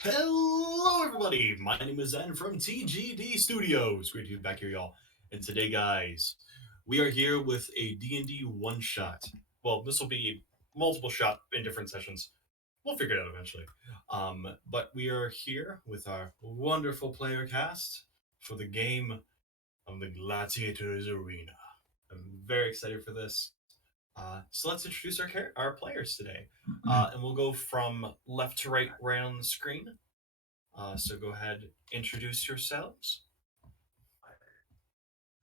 Hello, everybody. My name is Zen from TGD Studios. Great to be back here, y'all. And today, guys, we are here with a D&D one shot. Well, this will be multiple shot in different sessions. We'll figure it out eventually. But we are here with our wonderful player cast for the game of the Gladiators Arena. I'm very excited for this. So let's introduce our players today, and we'll go from left to right on the screen. So go ahead, introduce yourselves.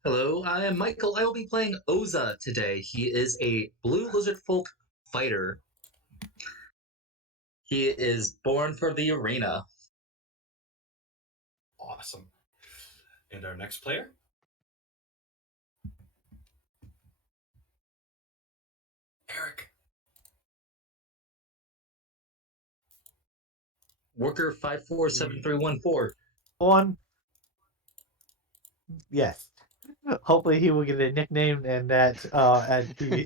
Hello, I am Michael. I will be playing Oza today. He is a blue lizard folk fighter. He is born for the arena. Awesome. And our next player? Eric. Worker 547314. One, yes. Hopefully, he will get a nickname and that at the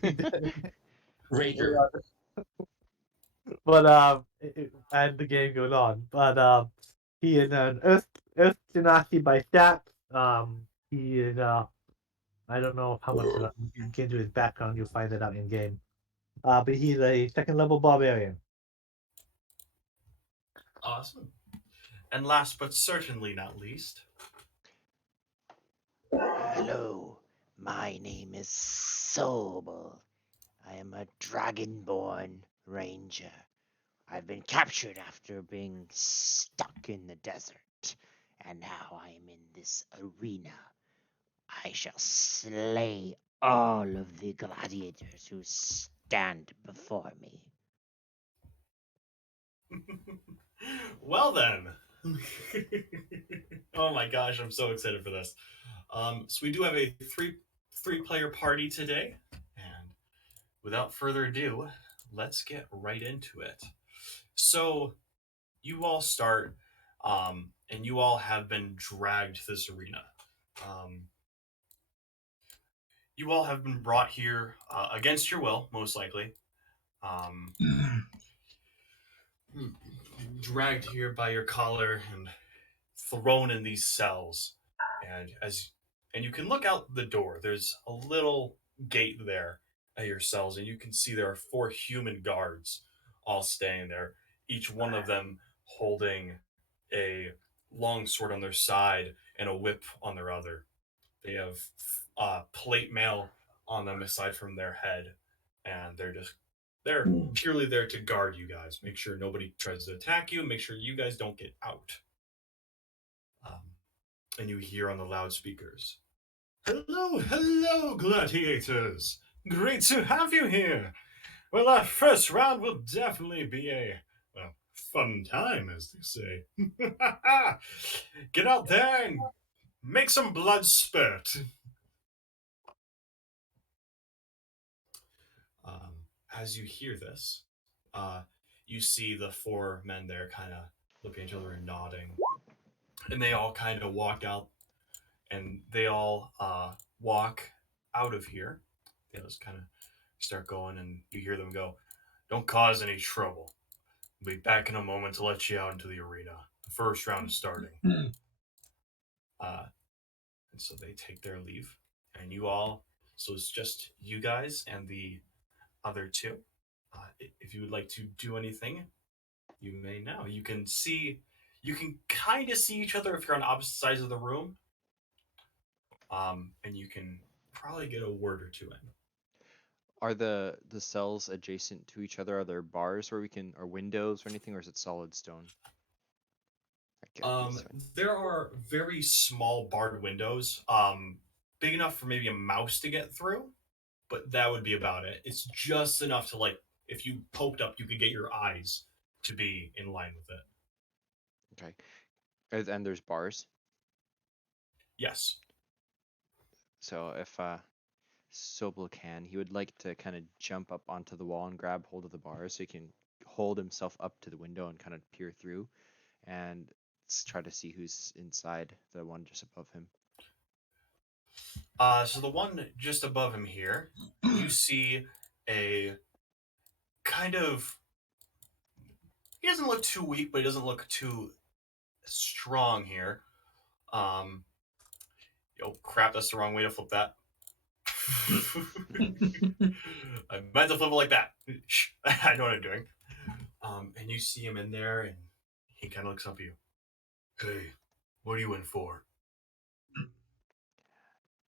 Rager. but and the game goes on. But he is an Earth Genasi by stats. He is I don't know how much you get into his background. You'll find it out in game. But he's a second level barbarian. Awesome. And last but certainly not least, Hello, my name is Sobal. I am a dragonborn ranger. I've been captured after being stuck in the desert, and now I am in this arena. I shall slay all of the gladiators who stand before me. well then. Oh my gosh, I'm so excited for this. So we do have a three player party today, and without further ado, let's get right into it. So you all start, and you all have been dragged to this arena. Um, you all have been brought here against your will, most likely. Um, dragged here by your collar and thrown in these cells. And you can look out the door. There's a little gate there at your cells, and you can see there are four human guards all staying there. Each one of them holding a long sword on their side and a whip on their other. They have plate mail on them aside from their head, and they're purely there to guard you guys. Make sure nobody tries to attack you. Make sure you guys don't get out. Um, and you hear on the loudspeakers, "Hello, hello, gladiators! Great to have you here. Well, our first round will definitely be a fun time, as they say. Get out there and make some blood spurt." As you hear this, uh, you see the four men there kind of looking at each other and nodding, and they all kind of walk out, and they all walk out of here. They just kind of start going, and you hear them go, "Don't cause any trouble. We'll be back in a moment to let you out into the arena. The first round is starting." uh, and so they take their leave, and you all. So it's just you guys and the other two. If you would like to do anything, you may now. You can kind of see each other if you're on opposite sides of the room, and you can probably get a word or two in. Are the cells adjacent to each other? Are there bars where we can, or windows or anything, or is it solid stone? There are very small barred windows, big enough for maybe a mouse to get through, but that would be about it. It's just enough to, like, if you poked up, you could get your eyes to be in line with it. Okay. And there's bars. Yes. So if Sobal can, he would like to kind of jump up onto the wall and grab hold of the bars so he can hold himself up to the window and kind of peer through and try to see who's inside the one just above him. So the one just above him here, you see a kind of he doesn't look too weak, but he doesn't look too strong here. Yo, crap, that's the wrong way to flip that. I meant to flip it like that. I know what I'm doing. And you see him in there, and he kind of looks up at you. Hey, what are you in for?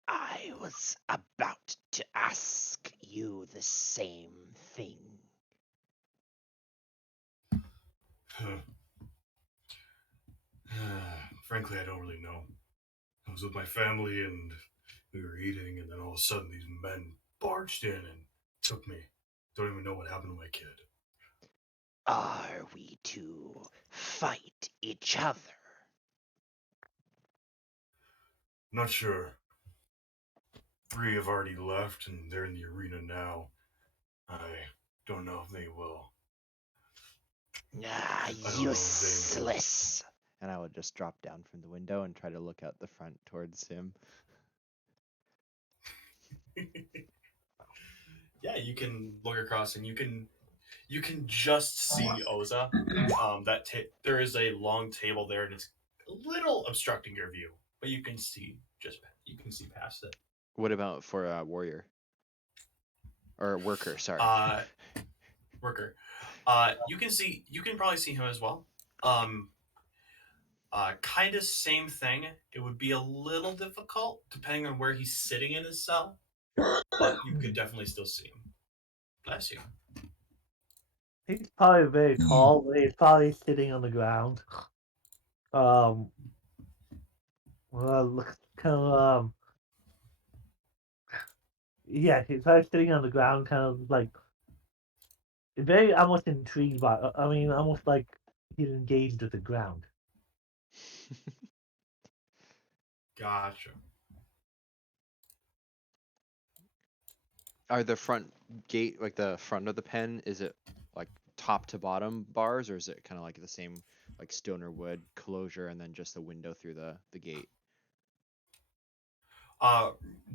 I was about to ask you the same thing. Frankly, I don't really know. I was with my family, and we were eating, and then all of a sudden these men barged in and took me. Don't even know what happened to my kid. Are we to fight each other? Not sure. 3 have already left, and they're in the arena now. I don't know if they will. Ah, I don't know if they will. useless. And I would just drop down from the window and try to look out the front towards him. Yeah, you can look across, and you can just see Oza. There is a long table there, and it's a little obstructing your view, but you can see past it. What about for a warrior? Or worker, sorry. Worker. You can probably see him as well. Kind of same thing. It would be a little difficult depending on where he's sitting in his cell, but you could definitely still see him. Bless you. He's probably very tall, but he's probably sitting on the ground. Well, look, kind of, yeah, he's probably sitting on the ground, kind of like very almost intrigued by. I mean, almost like he's engaged with the ground. Gotcha. Are the front gate, like the front of the pen, is it like top to bottom bars, or is it kind of like the same, like stone or wood closure and then just the window through the gate?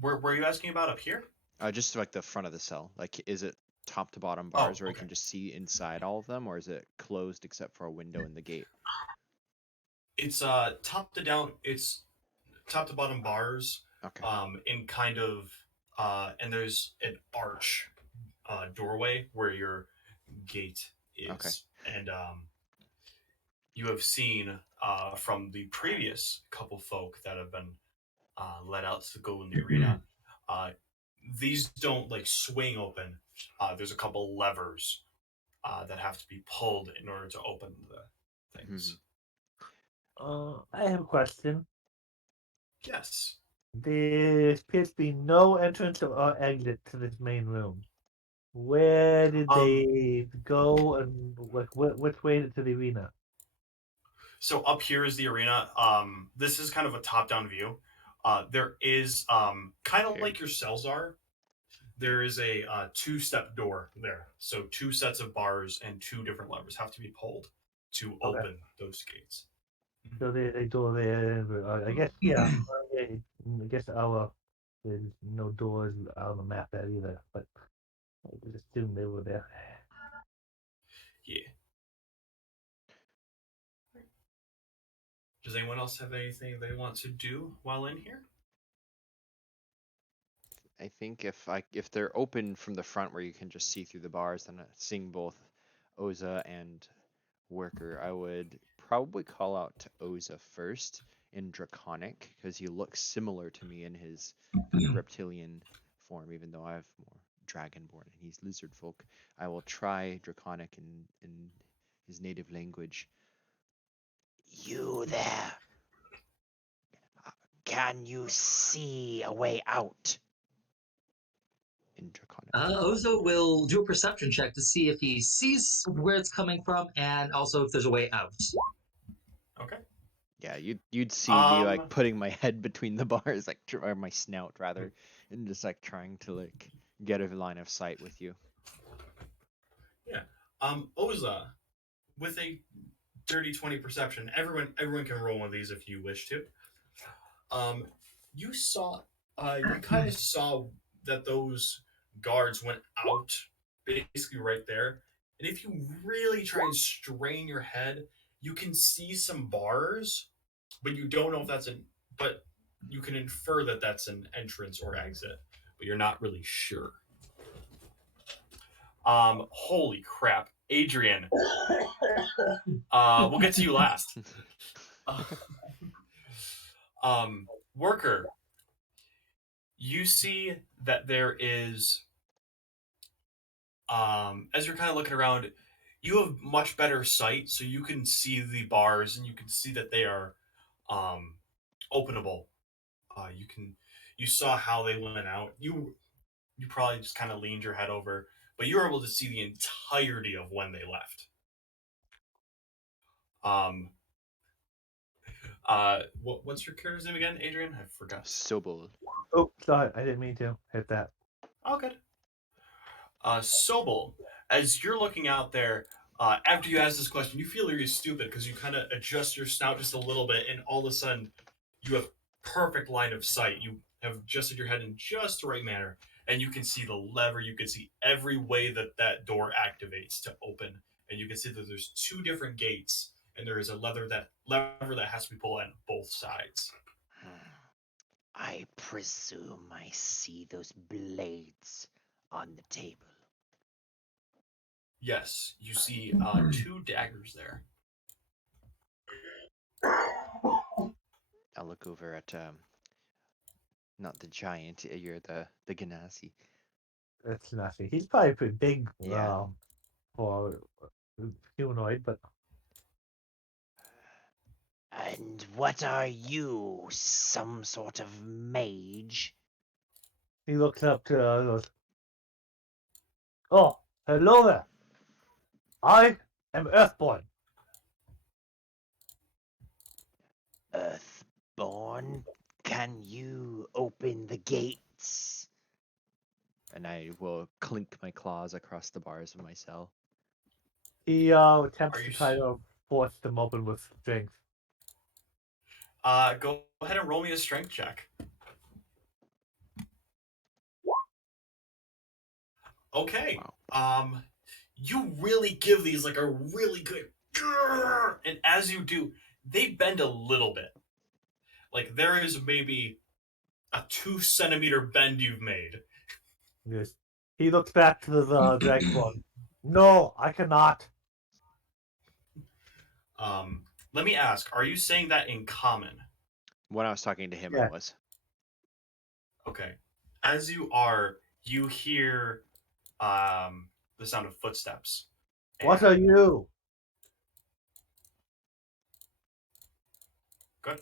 Where are you asking about up here? Just like the front of the cell. Like, is it top to bottom Oh, bars where you okay. can just see inside all of them, or is it closed except for a window in the gate? It's It's top to bottom bars. Okay. In kind of and there's an arch doorway where your gate Okay. is, and you have seen from the previous couple folk that have been let out to go in the arena. Uh, these don't like swing open. There's a couple levers that have to be pulled in order to open the things. I have a question. Yes. There appears to be no entrance or exit to this main room. Where did they go, and which way to the arena? So up here is the arena. This is kind of a top-down view. There is kind of Here. like your cells are. There is a two-step door there. So 2 sets of bars and 2 different levers have to be pulled to open those gates. So they go there. I guess yeah. Okay, I guess there's no doors on the map there either, but I just assumed they were there. Yeah. Does anyone else have anything they want to do while in here? I think if they're open from the front where you can just see through the bars, then seeing both Oza and Worker, I would probably call out to Oza first in Draconic because he looks similar to me in his kind of reptilian form, even though I have more Dragonborn and he's lizard folk. I will try Draconic in his native language. You there? Can you see a way out? In Draconic. Ozo will do a perception check to see if he sees where it's coming from and also if there's a way out. Okay. Yeah, you'd see me like putting my head between the bars, like or my snout rather, and just like trying to like get a line of sight with you. Yeah. Oza, with a dirty 20 perception, everyone can roll one of these if you wish to. You saw, you kind of saw that those guards went out basically right there, And if you really try and strain your head, you can see some bars, but you don't know if that's an. But you can infer that that's an entrance or exit, but you're not really sure. Holy crap, Adrian. We'll get to you last. Uh, Worker, you see that there is, as you're kind of looking around, you have much better sight, so you can see the bars and you can see that they are um, openable. You saw how they went out. You probably just kind of leaned your head over, but you were able to see the entirety of when they left. Um, what's your character's name again, Adrian? I forgot. Sobal. Oh, sorry, I didn't mean to hit that. Oh, good. Sobel, as you're looking out there, after you ask this question, you feel really stupid because you kind of adjust your snout just a little bit, and all of a sudden, you have perfect line of sight. You have adjusted your head in just the right manner, and you can see the lever. You can see every way that that door activates to open, and you can see that there's two different gates, and there is a lever that has to be pulled on both sides. I presume I see those blades on the table. Yes, you see two daggers there. I'll look over at not the giant. You're the Ganassi. That's nothing. He's probably pretty big Yeah. for humanoid, but And what are you, some sort of mage? he looks up to goes, "Oh, hello there. I am Earthborn." Earthborn? Can you open the gates? And I will clink my claws across the bars of my cell. He attempts Are to you? try to force them open with strength. Go ahead and roll me a strength check. Okay. Wow. You really give these like a really good, and as you do, they bend a little bit. Like there is maybe a 2 centimeter bend you've made. Yes. He looks back to the dragonborn. No, I cannot. Let me ask: are you saying that in common? When I was talking to him, I Yeah. was. Okay. As you are, you hear the sound of footsteps. What are And- you? Good.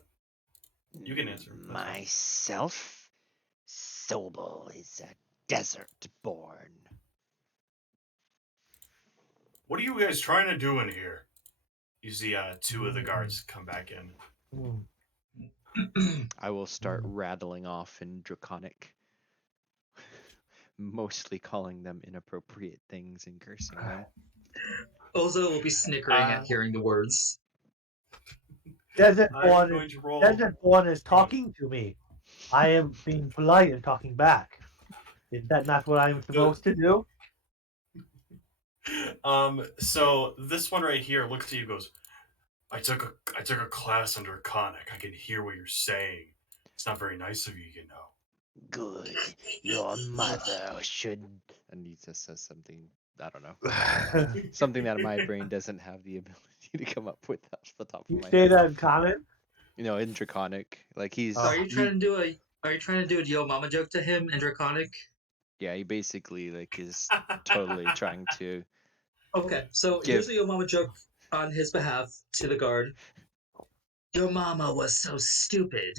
You can answer. That's fine. Myself? Sobal is a desert born. What are you guys trying to do in here? You see two of the guards come back in. I will start rattling off in Draconic, mostly calling them inappropriate things and cursing them. Ozo will be snickering at hearing the words. I'm going to roll. Desertborn is talking to me. I am being polite and talking back. Is that not what I am supposed to do? So this one right here looks at you and goes, I took a class on Draconic. I can hear what you're saying. It's not very nice of you, you know. Good. Your mother should. And he just says something, I don't know. Something that my brain doesn't have the ability to come up with off the top You of my say head. that in common? You know, in Draconic. Like he's Are you trying to do a Yo Mama joke to him in Draconic? yeah, he basically like is totally trying to Okay, so give here's a Yo Mama joke on his behalf to the guard. Your mama was so stupid.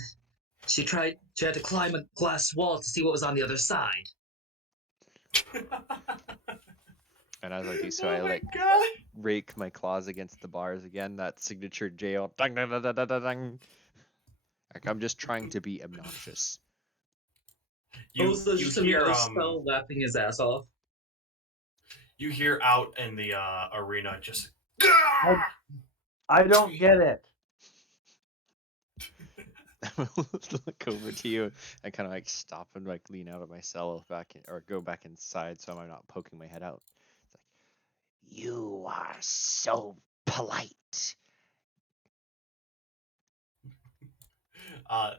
She had to climb a glass wall to see what was on the other side. and as I do so Oh I my like god! rake my claws against the bars again, that signature jail. Dang, dang, dang, dang, dang, dang. Like I'm just trying to be obnoxious. Ozo's You just in the hear other spell laughing his ass off. you hear out in the arena just I don't get it. I will look over to you and kind of like stop and like lean out of my cell back in, or go back inside so I'm not poking my head out. It's like, You are so polite.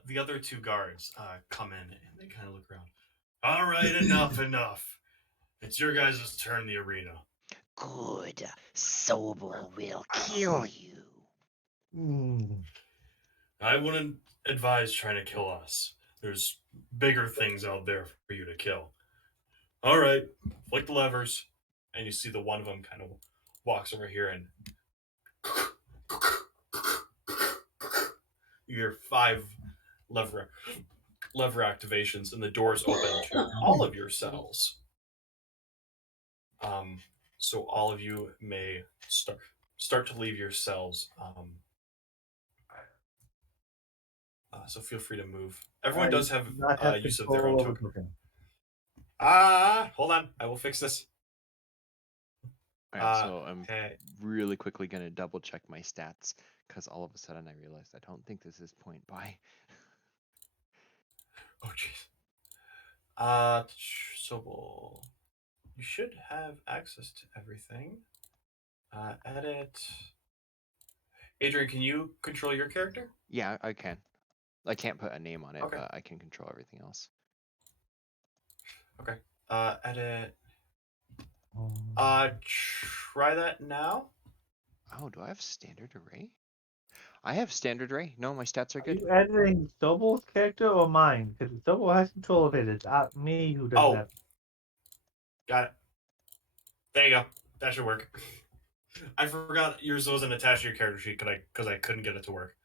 The other two guards come in and they kind of look around. All right, enough. It's your guys' turn in the arena. Good. Sobal will kill you. I wouldn't advise trying to kill us. There's bigger things out there for you to kill. All right, flick the levers, and you see the one of them kind of walks over here and you hear 5 lever activations, and the doors open to all of your cells. So all of you may start to leave your cells. So feel free to move. Everyone does have use of their own token. Hold on. I will fix this. Alright, so I'm really quickly gonna double check my stats because all of a sudden I realized I don't think this is point buy. Oh jeez. Sobal, you should have access to everything. Edit. Adrian, can you control your character? Yeah, I can. I can't put a name on it, Okay. but I can control everything else. Okay. Edit. Try that now. Oh, do I have standard array? I have standard array. No, my stats are Are good. you editing Sobal's character or mine? Because Sobal has control of it. It's me who does that. Got it. There you go. That should work. I forgot yours wasn't attached to your character sheet because I couldn't get it to work.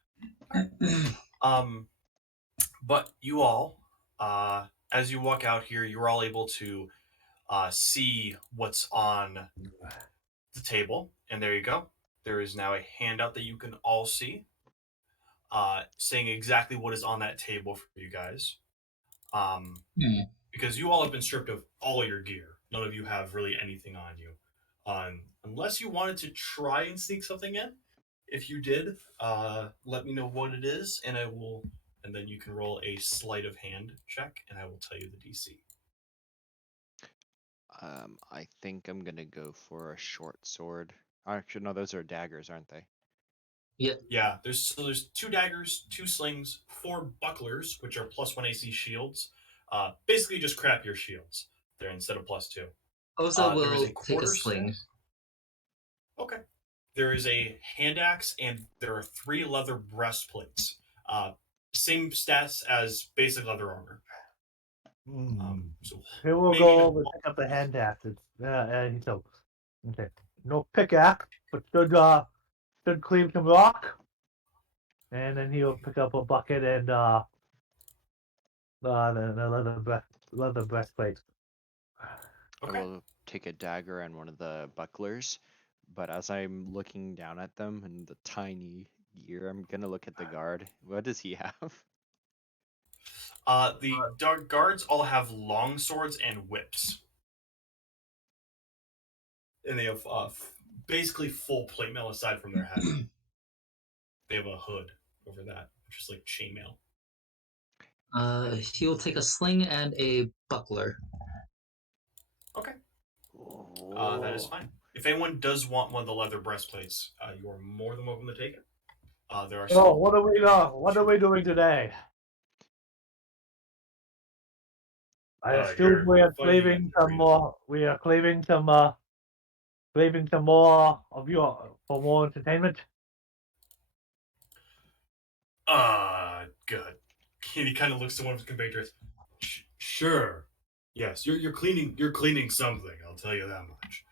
But you all, as you walk out here, you're all able to see what's on the table, and there you go. There is now a handout that you can all see, saying exactly what is on that table for you guys. Because you all have been stripped of all your gear. None of you have really anything on you. Unless you wanted to try and sneak something in. If you did, let me know what it is, and and then you can roll a sleight of hand check, and I will tell you the DC. I think I'm gonna go for a short sword. Actually, no, those are daggers, aren't they? Yeah, there's 2 daggers, 2 slings, 4 bucklers, which are +1 AC shields. Basically, just crap your shields. They're instead of +2. Oza There is will a take a quarterstaff. sling. Okay. There is a hand axe, and there are 3 leather breastplates. Same stats as basic leather armor. So Here we'll maybe go over and pick up the hand axes. So, okay. No pickaxe, but should cleave some rock. And then he'll pick up a bucket and the leather breastplate. Okay. I will take a dagger and one of the bucklers, but as I'm looking down at them and the tiny gear, I'm gonna look at the guard. What does he have? The guards all have long swords and whips. And they have basically full plate mail aside from their head. They have a hood over that, which is like chainmail. He'll take a sling and a buckler. Okay. That is fine. If anyone does want one of the leather breastplates, you are more than welcome to take it. There are Oh, what are we doing today? I assume we are cleaving some more. We are cleaving some more of your for more entertainment. Good. And he kind of looks to one of his compatriots. Sure. Yes, you're cleaning something. I'll tell you that much.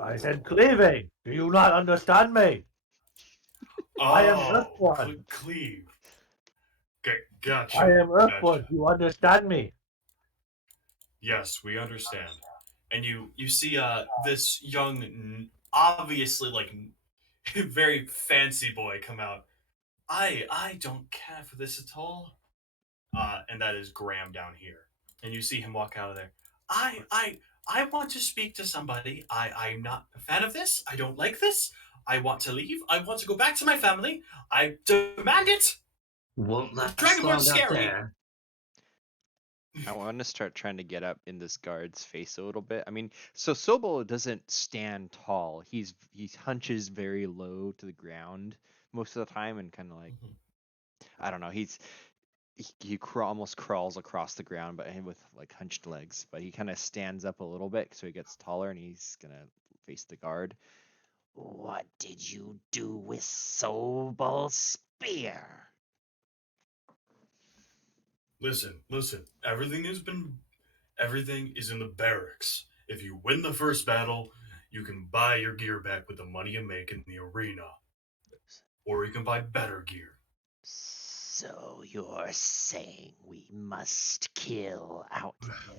I said cleaving. Do you not understand me? I am Earthborn. Cleave. Okay, gotcha. I am Earthborn. Gotcha. You understand me? Yes, we understand. And you see this young, obviously like very fancy boy come out. I don't care for this at all. And that is Graham down here. And you see him walk out of there. I want to speak to somebody. I'm not a fan of this. I don't like this. I want to leave. I want to go back to my family. I demand it. Won't last Dragonborn's long out scary. there. I want to start trying to get up in this guard's face a little bit. I mean, so Sobal doesn't stand tall. He hunches very low to the ground most of the time, and kind of like, Mhm. I don't know. Almost crawls across the ground, but with like hunched legs. But he kind of stands up a little bit, so he gets taller, and he's gonna face the guard. What did you do with Sobal's spear? Listen. Everything is in the barracks. If you win the first battle, you can buy your gear back with the money you make in the arena, or you can buy better gear. So you're saying we must kill out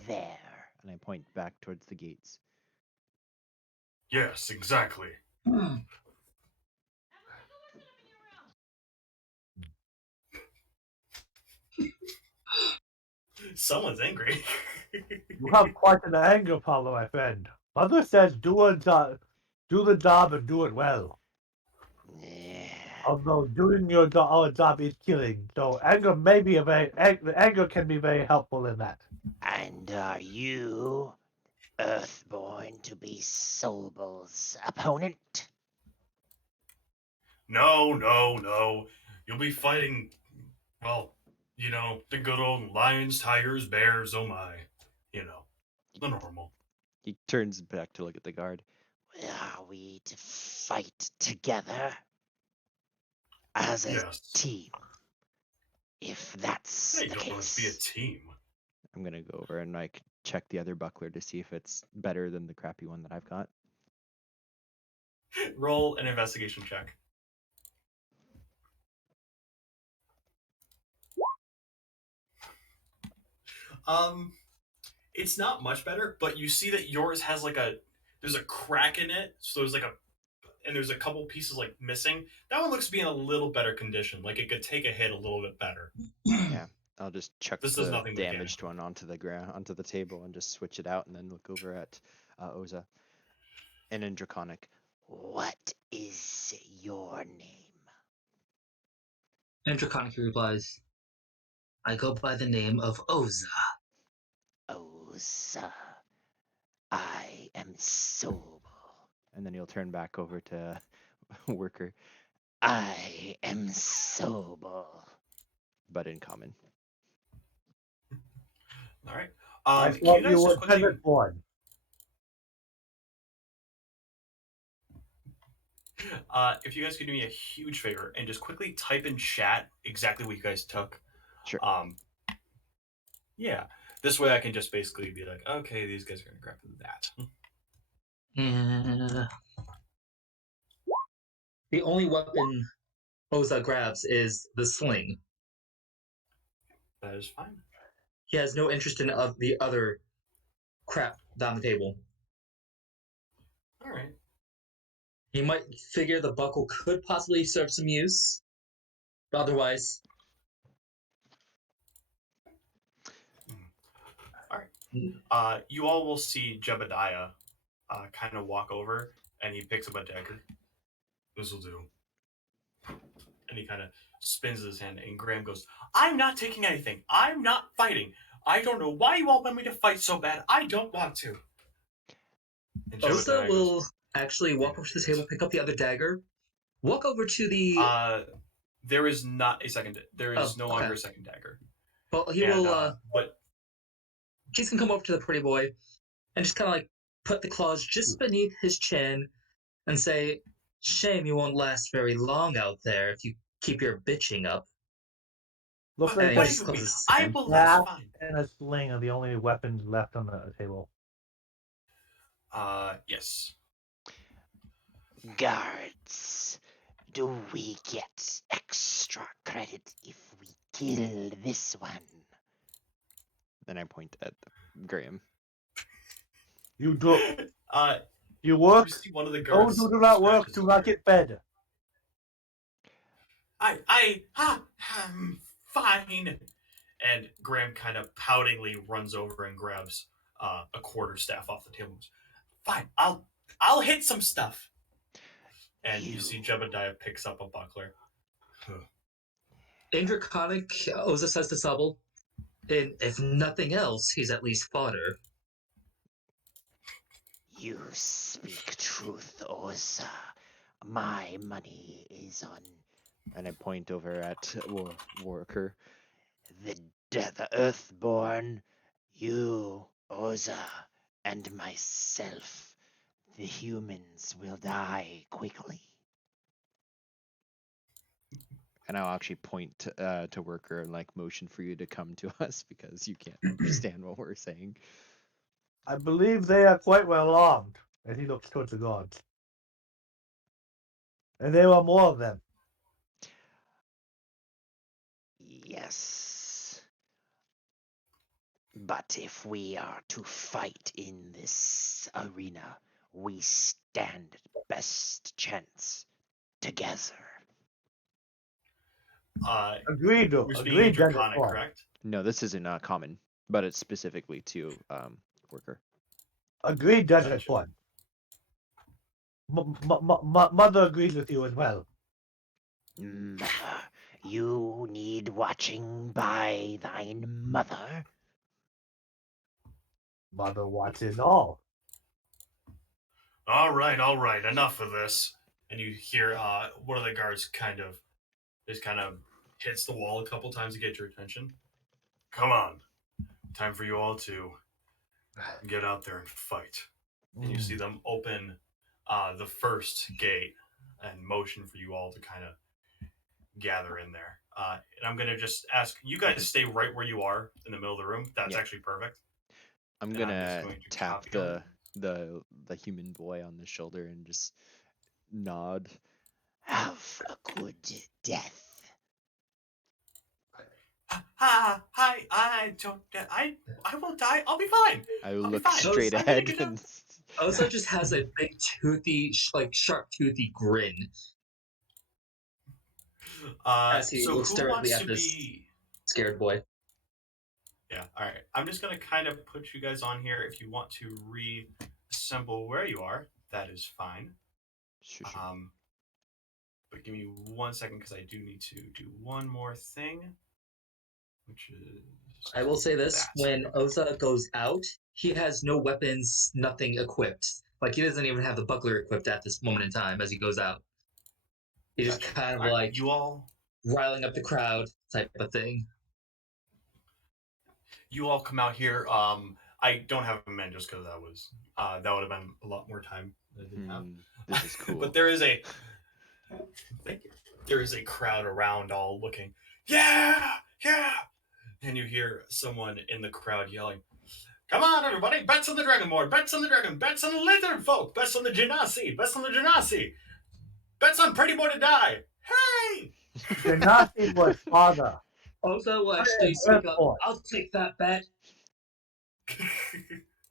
there? And I point back towards the gates. Yes, exactly. Someone's angry. You have quite an anger problem, my friend. Mother says do the job and do it well. Yeah. Although doing our job is killing, so anger may be anger can be very helpful in that. And are you Earthborn to be Sobal's opponent? No. You'll be fighting, well, the good old lions, tigers, bears, oh my. The normal. He turns back to look at the guard. Are we to fight together as a Yes. team? If that's Hey, the don't let's be a case. team. I'm gonna go over and like check the other buckler to see if it's better than the crappy one that I've got. Roll an investigation check. It's not much better, but you see that yours has there's a crack in it, so there's a couple pieces like missing. That one looks to be in a little better condition, like it could take a hit a little bit better. Yeah, I'll just chuck This does the nothing damaged mechanical. one onto the ground, onto the table, and just switch it out, and then look over at Oza. And in Draconic. What is your name? And Draconic replies, I go by the name of Oza. Oza. I am Sobal. And then he'll turn back over to Worker, I am Sobal. but in common. All right. I Can you thought guys you just were quickly? peasant born. If you guys could do me a huge favor and just quickly type in chat exactly what you guys took. Sure. Yeah. This way I can just basically be like, okay, these guys are gonna grab that. And the only weapon Oza grabs is the sling. That is fine. He has no interest in the other crap down the table. All right. He might figure the buckle could possibly serve some use, but otherwise, All right. You all will see Jebediah kind of walk over, and he picks up a dagger. This will do. And he kind of spins his hand, and Graham goes, I'm not taking anything. I'm not fighting. I don't know why you all want me to fight so bad. I don't want to. And Oza Jebediah will goes, actually walk over to the table, pick up the other dagger, walk over to the. there is not a second. There is no longer okay. a second dagger. Well, he And, will. but He's gonna come over to the pretty boy and just kind of like put the claws just beneath his chin and say, "Shame you won't last very long out there if you keep your bitching up." Looks what, like And what he do just you mean? closes his I hand. will last staff fine. and a sling are the only weapons left on the table. Yes. Guards, do we get extra credit if we kill this one? Then I point at Graham. You do. You You work. see one of the Those guards. who do not work scratches do his not beard. get fed. Fine. And Graham kind of poutingly runs over and grabs a quarterstaff off the table. Fine, I'll hit some stuff. And you see Jebediah picks up a buckler. In Draconic, Oza says to Sobal, And if nothing else, he's at least fodder. You speak truth, Osa. My money is on And I point over at Worker. the Earthborn, you, Oza, and myself. The humans will die quickly. And I'll actually point to Worker and like motion for you to come to us because you can't understand what we're saying. I believe they are quite well armed. And he looks towards the gods. And there are more of them. Yes. But if we are to fight in this arena, we stand best chance together. Agreed, We're speaking in agreed, Desert Draconic, One. correct? No, this isn't common, but it's specifically to Worker. Agreed, Desert Gotcha. One. Mother agrees with you as well. Mother, you need watching by thine mother. Mother watches all. All right, enough of this. And you hear one of the guards kind of hits the wall a couple times to get your attention. Come on, time for you all to get out there and fight. And you see them open the first gate and motion for you all to kind of gather in there. And I'm gonna just ask you guys to stay right where you are in the middle of the room. That's Yeah. actually perfect. I'm And gonna going to tap copy all the human boy on the shoulder and just nod. Have a good death. Hi, I don't, I won't die. I'll be fine. I will I'll be look fine. straight I'm gonna ahead get out. and Osa just has a big toothy, sharp toothy grin as he So looks who directly wants at to this be? scared boy. Yeah, all right. I'm just gonna kind of put you guys on here. If you want to reassemble where you are, that is fine. sure. But give me 1 second because I do need to do one more thing, which is I will say this: that. when Osa goes out, he has no weapons, nothing equipped. Like he doesn't even have the buckler equipped at this moment in time as he goes out. He's just Gotcha. kind of All right, like you all riling up the crowd type of thing. come out here. I don't have a men just because that would have been a lot more time than I didn't have. This is cool. But there is a thank you. There is a crowd around all looking, yeah, yeah. And you hear someone in the crowd yelling, come on, everybody, bets on the Dragonborn, bets on the Dragon, bets on the Lizard Folk, bets on the Genasi, bets on the Genasi, bets on Pretty Boy to die. Hey! Genasi was father. Osa will actually speak up. Earthborn. I'll take that bet.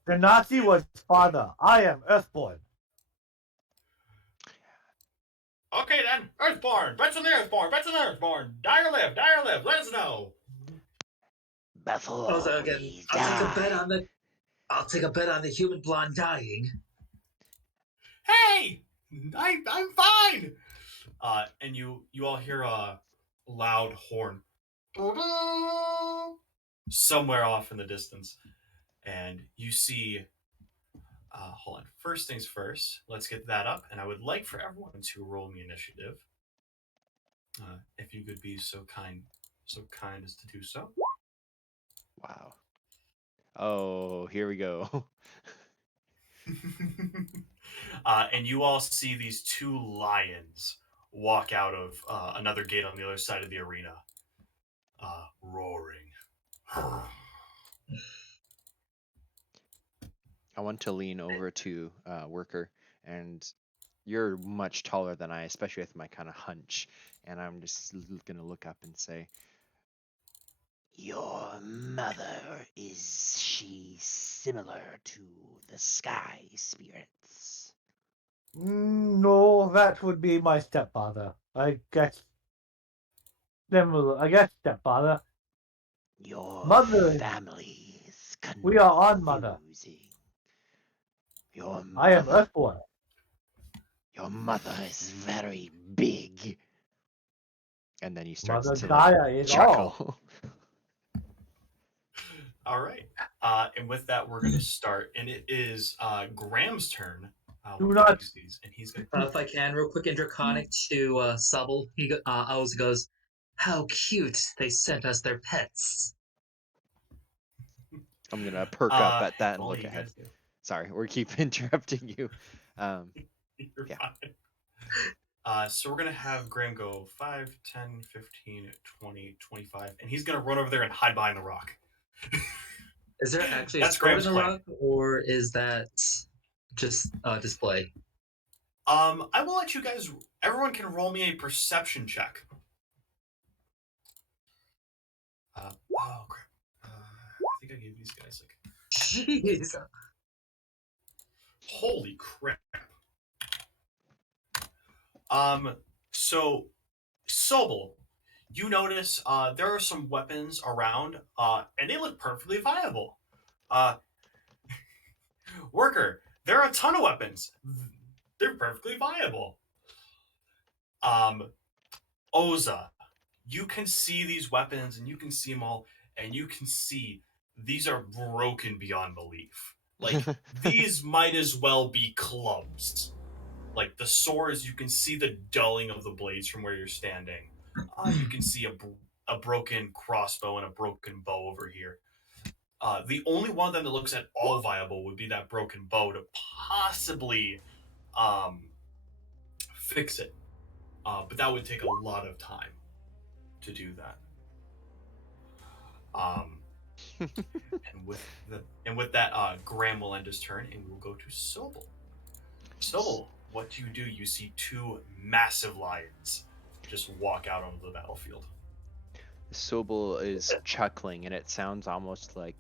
Genasi was father. I am Earthborn. Okay then, Earthborn, bets on the Earthborn, bets on the Earthborn, die or live, let us know. Before Osa again. we I'll take a bet die, on the. I'll take a bet on the human blonde dying. Hey, I'm fine. And you all hear a loud horn somewhere off in the distance, and you see. Hold on. First things first. Let's get that up, and I would like for everyone to roll me initiative. If you could be so kind as to do so. Wow. Oh, here we go. And you all see these two lions walk out of another gate on the other side of the arena, roaring. I want to lean over to Worker, and you're much taller than I, especially with my kind of hunch. And I'm just gonna look up and say, your mother, is she similar to the sky spirits? No, that would be my stepfather. I guess. Similar. I guess stepfather. Your Mother. family is confusing. We are on mother. Your I am mother, Earthborn. your mother is very big. and then he starts Mother to Gaia like is all. chuckle. All right. And with that, we're gonna start, and it is Graham's turn. Do With not- these, and he's gonna. If I can, real quick in Draconic to Sobal. Oz goes, "How cute! They sent us their pets." I'm gonna perk up at that and all look you ahead. guys do. Sorry, we keep interrupting you. You're Yeah. fine. So we're gonna have Graham go 5, 10, 15, 20, 25, and he's gonna run over there and hide behind the rock. Is there actually a That's sword in Graham's the plan. rock, or is that just display? I will let you guys. Everyone can roll me a perception check. Oh crap! I think I gave these guys like. Jeez. Holy crap! So Sobal, you notice there are some weapons around, and they look perfectly viable. Uh, Worker, there are a ton of weapons. They're perfectly viable. Oza, you can see these weapons and you can see them all, and you can see these are broken beyond belief. Like, these might as well be clubs. Like, the swords, you can see the dulling of the blades from where you're standing. You can see a broken crossbow and a broken bow over here. The only one of them that looks at all viable would be that broken bow to possibly fix it. But that would take a lot of time to do that. And with that, Graham will end his turn, and we will go to Sobal. Sobal, what do? You see two massive lions just walk out onto the battlefield. Sobal is chuckling, and it sounds almost like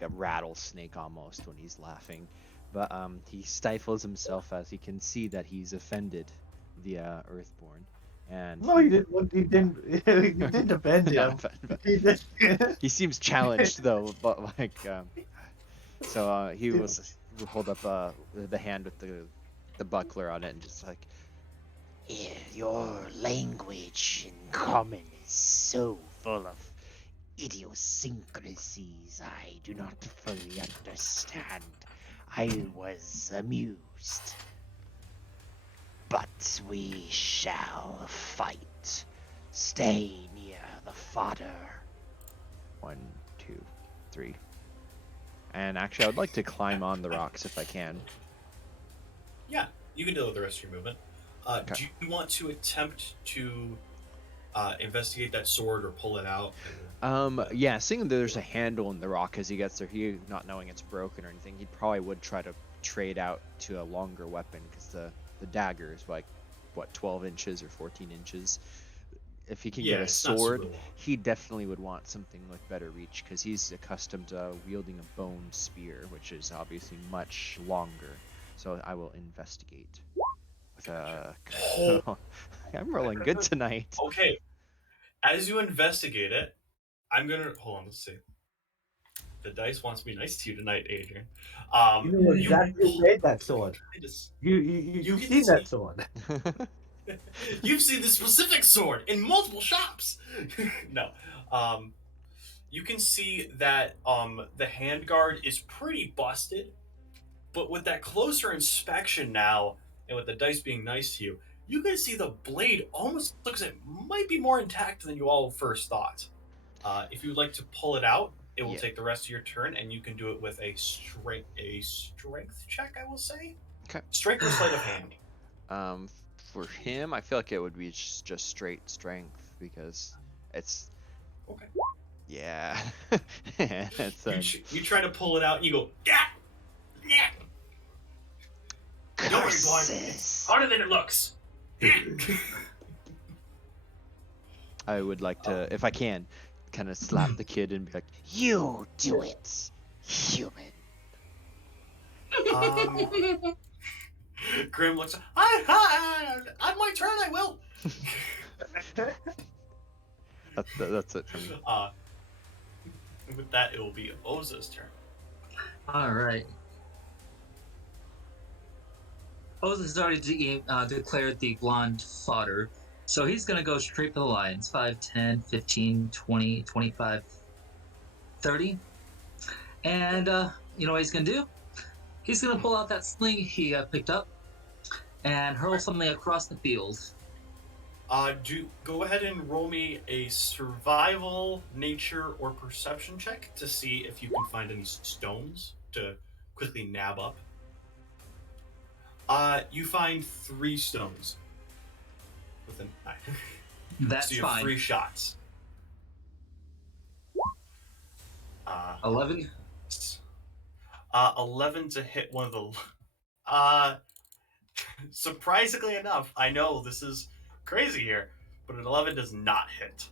a rattlesnake almost when he's laughing. But he stifles himself as he can see that he's offended the Earthborn. And No, he didn't. He didn't. He didn't offend him. He just. he seems challenged though, but like, so he was hold up the hand with the buckler on it and just like, Your language in common is so full of idiosyncrasies I do not fully understand. I was amused. But we shall fight. Stay near the fodder. 1, 2, 3. And actually, I would like to climb on the rocks if I can. Yeah, you can deal with the rest of your movement. Okay. Do you want to attempt to investigate that sword or pull it out? Yeah, seeing that there's a handle in the rock as he gets there, he not knowing it's broken or anything, he probably would try to trade out to a longer weapon because the dagger is like, what, 12 inches or 14 inches? If he can get a it's not super sword, long. he definitely would want something with better reach because he's accustomed to wielding a bone spear, which is obviously much longer. So I will investigate with a. Oh. I'm rolling good tonight. Okay, as you investigate it, I'm gonna hold on. Let's see. The dice wants to be nice to you tonight, Adrian. You know exactly who made that sword. You've can seen see- that sword. You've seen the specific sword in multiple shops. No, you can see that the handguard is pretty busted, but with that closer inspection now, and with the dice being nice to you, you can see the blade almost looks like it might be more intact than you all first thought. If you would like to pull it out, it will Yeah. take the rest of your turn, and you can do it with a strength check. I will say, Okay. strength or sleight of hand. For him, I feel like it would be just straight strength because it's. Okay. Yeah. It's You try to pull it out, and you go, yeah, yeah. Don't worry, boy. It's Curses. harder than it looks. I would like to, if I can, kind of slap the kid and be like, You do it, human. Grim looks. On my turn, I will. that's it for me. With that, it will be Oza's turn. All right. Oza has already declared the blonde fodder, so he's going to go straight for the lions. 5, 10, 15, 20, 25, 30. And you know what he's gonna do? He's gonna pull out that sling he picked up and hurl something across the field. Go ahead and roll me a survival, nature, or perception check to see if you can find any stones to quickly nab up. You find 3 stones within. That's So you have fine. 3 shots. 11. 11 to hit one of the. Uh, surprisingly enough, I know this is crazy here, but an 11 does not hit.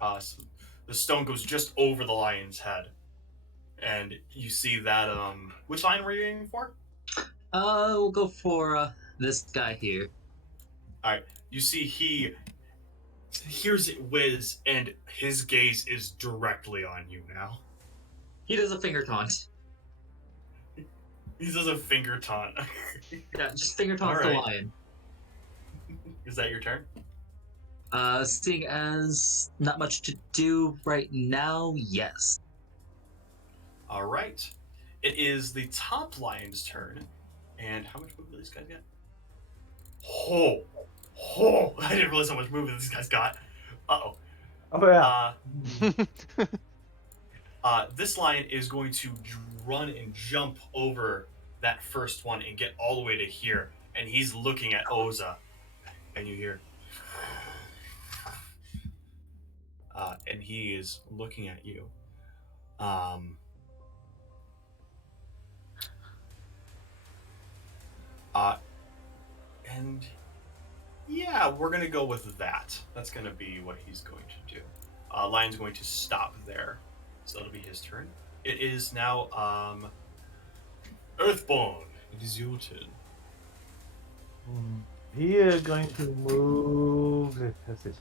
So the stone goes just over the lion's head, and you see that. Which lion were you aiming for? We'll go for this guy here. All right, you see he hears it whiz, and his gaze is directly on you now. He does a finger taunt. He does a finger taunt. Yeah, just finger taunts the Alright. lion. Is that your turn? Seeing as not much to do right now, yes. All right. It is the top lion's turn. And how much movement do these guys get? Oh! I didn't realize how much movement these guys got. Uh-oh. Oh yeah. This lion is going to run and jump over that first one and get all the way to here. And he's looking at Oza. And you hear... and he is looking at you. And yeah, we're gonna go with that. That's gonna be what he's going to do. Lion's going to stop there, so that'll be his turn. It is now Earthborn. It is your turn. He is going to move. That's it.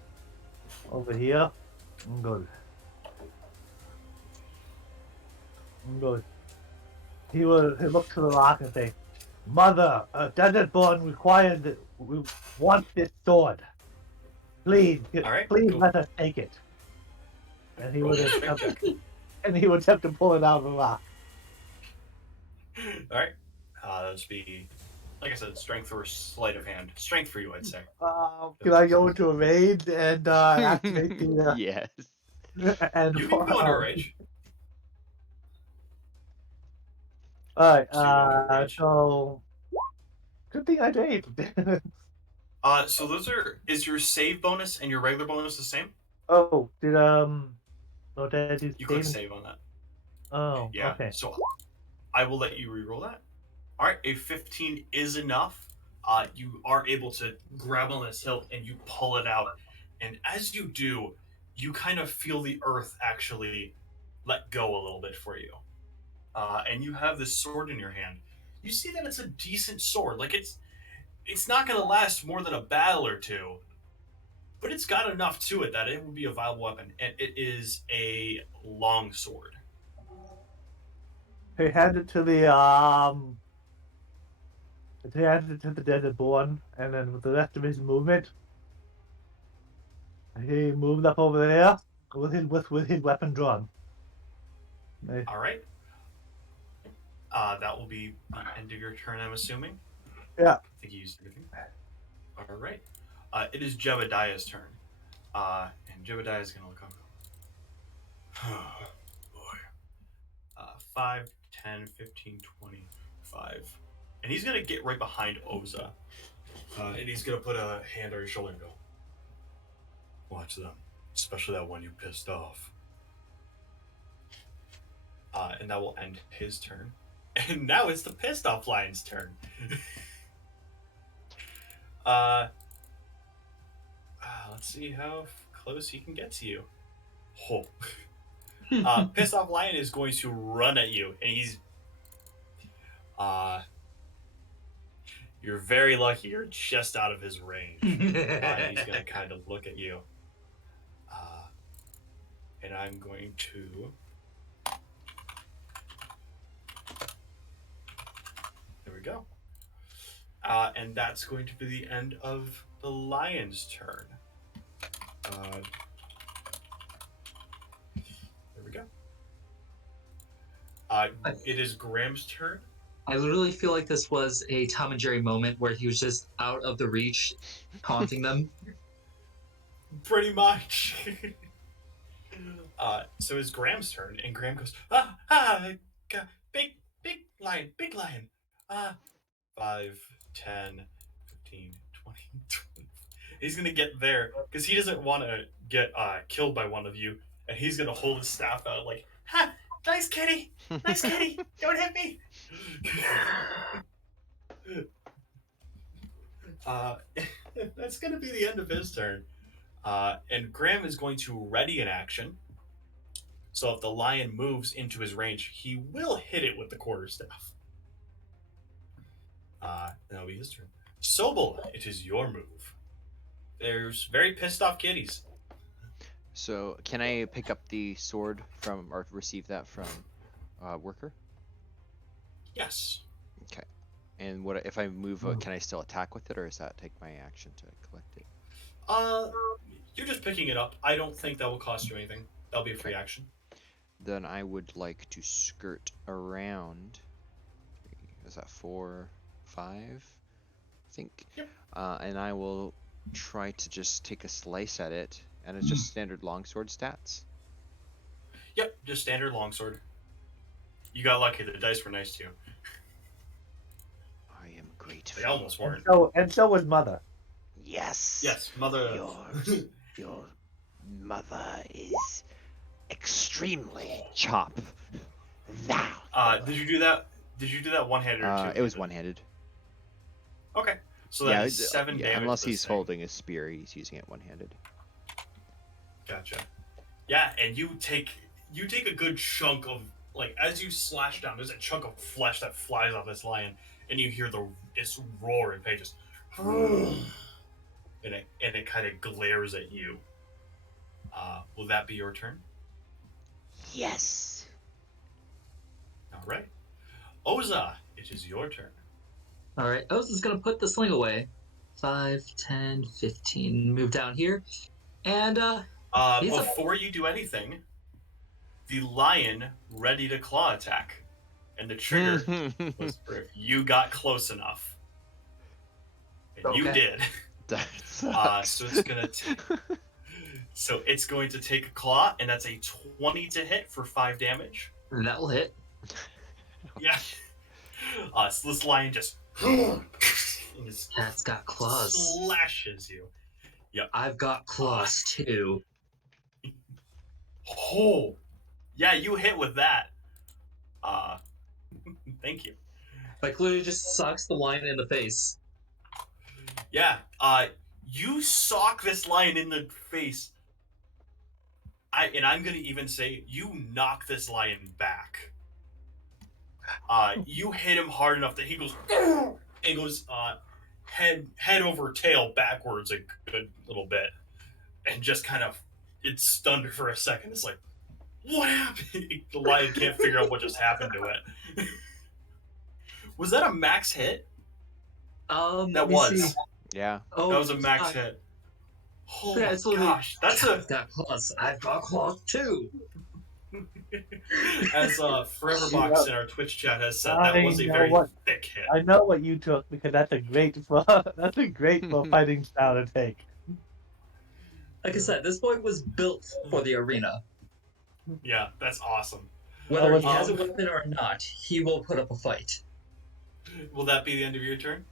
Over here. Good. Good. He will look to the rock and say, "Mother, a desert-born required that we want this sword. Please, All right, please go. let us take it." And he Roll would me a strength attempt, check. and he would attempt to pull it out of the rock. All right, that'll be, like I said, strength or sleight of hand. Strength for you, I'd say. Can I go into a rage and activate the Yes. and You can go into a rage. All right. So you go into a rage. So good thing I saved. So those are is your save bonus and your regular bonus the same? Oh, did did you You click save on that. Oh, Yeah. okay. So I will let you reroll that. All right, a 15 is enough. You are able to grab on this hilt and you pull it out. And as you do, you kind of feel the earth actually let go a little bit for you. And you have this sword in your hand. You see that it's a decent sword. Like it's not going to last more than a battle or two, but it's got enough to it that it would be a viable weapon. And it is a long sword. He hands it to the desert born, and then with the rest of his movement, he moved up over there with his weapon drawn. All right. That will be the end of your turn, I'm assuming. Yeah. I think you used everything. All right. It is Jebediah's turn. And Jebediah is going to look up. Oh, boy. 5, 10, 15, 20, 5. And he's going to get right behind Oza. And he's going to put a hand on your shoulder and go, "Watch them. Especially that one you pissed off." And that will end his turn. And now it's the pissed off lion's turn. Let's see how close he can get to you. Oh. Pissed off lion is going to run at you, and he's you're very lucky you're just out of his range. He's gonna kind of look at you. And I'm going to there we go. And that's going to be the end of the lion's turn. There we go. It is Graham's turn. I literally feel like this was a Tom and Jerry moment where he was just out of the reach, taunting them. Pretty much. So it's Graham's turn, and Graham goes, big, big lion. 5, 10, 15, 20, 20. He's gonna get there because he doesn't want to get killed by one of you, and he's gonna hold his staff out like, ha, nice kitty, don't hit me. uh, that's gonna be the end of his turn. And Graham is going to ready an action. So if the lion moves into his range, he will hit it with the quarterstaff. That'll be his turn. Sobal, it is your move. There's very pissed off kitties. So can I pick up the sword from or receive that from worker? Yes. Okay. And what if I move? Can I still attack with it, or does that take my action to collect it? You're just picking it up. I don't think that will cost you anything. That'll be a free action. Then I would like to skirt around. Is that 4, 5? I think. Yep. And I will try to just take a slice at it, and it's just standard longsword stats. Yep, just standard longsword. You got lucky. The dice were nice to you. I am grateful. They almost weren't. And so was Mother. Yes. Yes, mother. Your mother is extremely Chop. thou. Did you do that? Did you do that one-handed or two? It was one-handed. Okay. So that's 7 damage. Unless this he's thing. holding his spear, he's using it one-handed. Gotcha. Yeah, and you take a good chunk of, like, as you slash down, there's a chunk of flesh that flies off this lion, and you hear its roar and pages. And it kind of glares at you. Will that be your turn? Yes. All right. Oza, it is your turn. All right, Oz is going to put the sling away. 5, 10, 15. Move down here. And, Before you do anything, the lion ready to claw attack. And the trigger was for if you got close enough. And you Okay. did. That So it's gonna so it's going to take a claw, and that's a 20 to hit for 5 damage. That'll hit. Yeah. So this lion just Cat's got claws. slashes you. I've got claws too. Oh, yeah, you hit with that. Thank you. Like literally just socks the lion in the face. Yeah, you sock this lion in the face. I'm gonna even say you knock this lion back. You hit him hard enough that he goes and goes head over tail backwards a good little bit, and just kind of it's stunned for a second. It's like, what happened? The lion can't figure out what just happened to it. Was that a max hit? That That was. See. Yeah. Oh, That was a max hit. Oh yeah, my it's literally, gosh, that's a I've got claws. I've got claws too. as Foreverbox in our Twitch chat has said, that was a very thick hit. I know what you took because that's a great fighting style to take. Like I said, this boy was built for the arena. Yeah, that's awesome. Whether he Oh, has a weapon or not, he will put up a fight. Will that be the end of your turn?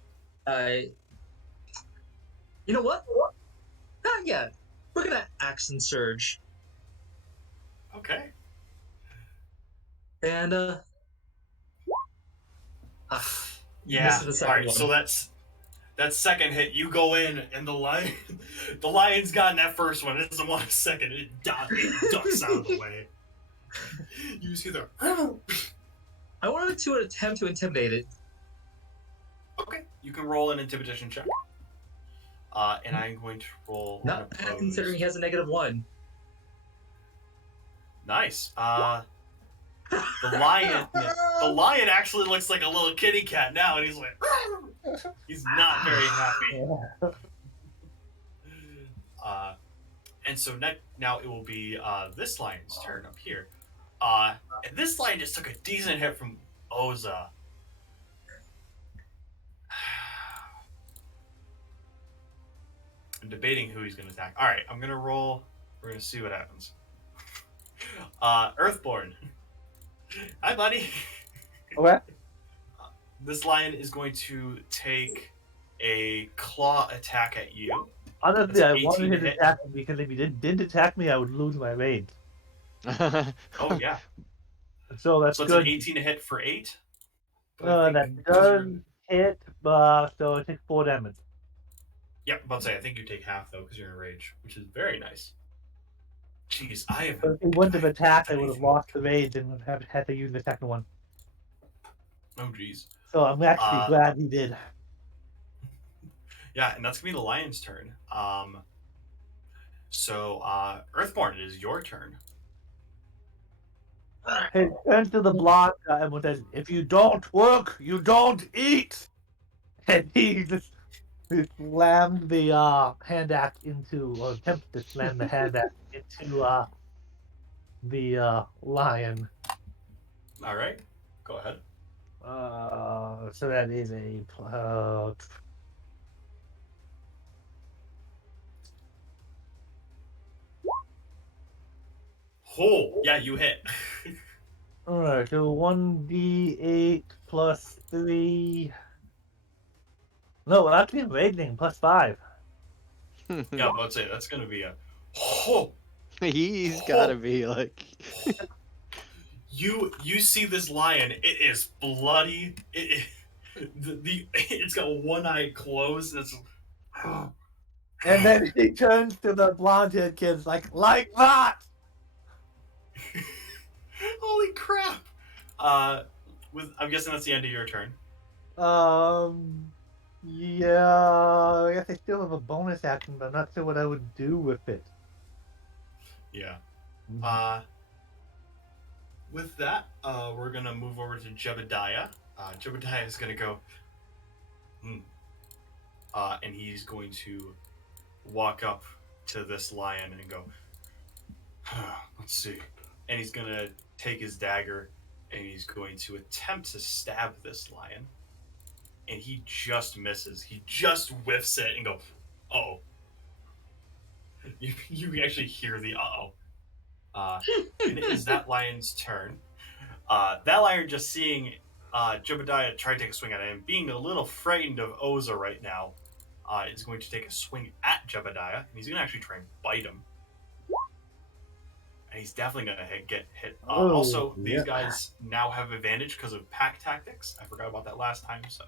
You know what? Not yet. We're gonna action surge. Okay. And Yeah. This is the second All right. one. So that second hit. You go in, and the lion's gotten that first one. It doesn't want a second. It ducks out of the way. You see the. I wanted to attempt to intimidate it. Okay. You can roll an intimidation check. And I'm going to roll. Not bad considering he has a -1. Nice. The lion actually looks like a little kitty cat now, and he's like, he's not very happy. And so now it will be this lion's turn up here. And this lion just took a decent hit from Oza. I'm debating who he's going to attack. All right, I'm going to roll. We're going to see what happens. Earthborn. Hi, buddy. Okay. This lion is going to take a claw attack at you. Honestly, I 18 wanted to him to hit. attack me because if he didn't attack me, I would lose my range. Oh, yeah. So that's So it's good. an 18 to hit for 8. But I think That 'cause does you're- hit, so I take 4 damage. Yeah, I'm about to say, I think you take half, though, because you're in a rage, which is very nice. Jeez, I have... But if he wouldn't have attacked, I done would have anything. lost the range and would have had to use the second one. Oh, jeez. So I'm actually Uh, glad he did. Yeah, and that's going to be the lion's turn. So, Earthborn, it is your turn. He turned to the blonde guy and says, "If you don't work, you don't eat." And he just slammed the hand axe into, or attempted to slam the hand axe into the lion. All right, go ahead. So that is a Oh, yeah, you hit. alright. So 1d8 plus 3. No, actually, I'm rating plus 5. Yeah, I'm about to say, that's going to be a... Oh! He's gotta be like. You see this lion, it is bloody. It's got one eye closed, and it's... And then he turns to the blonde-haired kids like that. Holy crap! I'm guessing that's the end of your turn. Yeah, I guess I still have a bonus action, but I'm not sure what I would do with it. Yeah. With that, we're gonna move over to Jebediah. Jebediah is gonna go, and he's going to walk up to this lion and go, let's see. And he's gonna take his dagger and he's going to attempt to stab this lion. And he just misses. He just whiffs it and go, uh-oh. You actually hear the uh-oh. And it is that lion's turn. That lion just seeing Jebediah try to take a swing at him, being a little frightened of Oza right now, is going to take a swing at Jebediah, and he's going to actually try and bite him. And he's definitely going to get hit. Also, these guys now have advantage because of pack tactics. I forgot about that last time, so.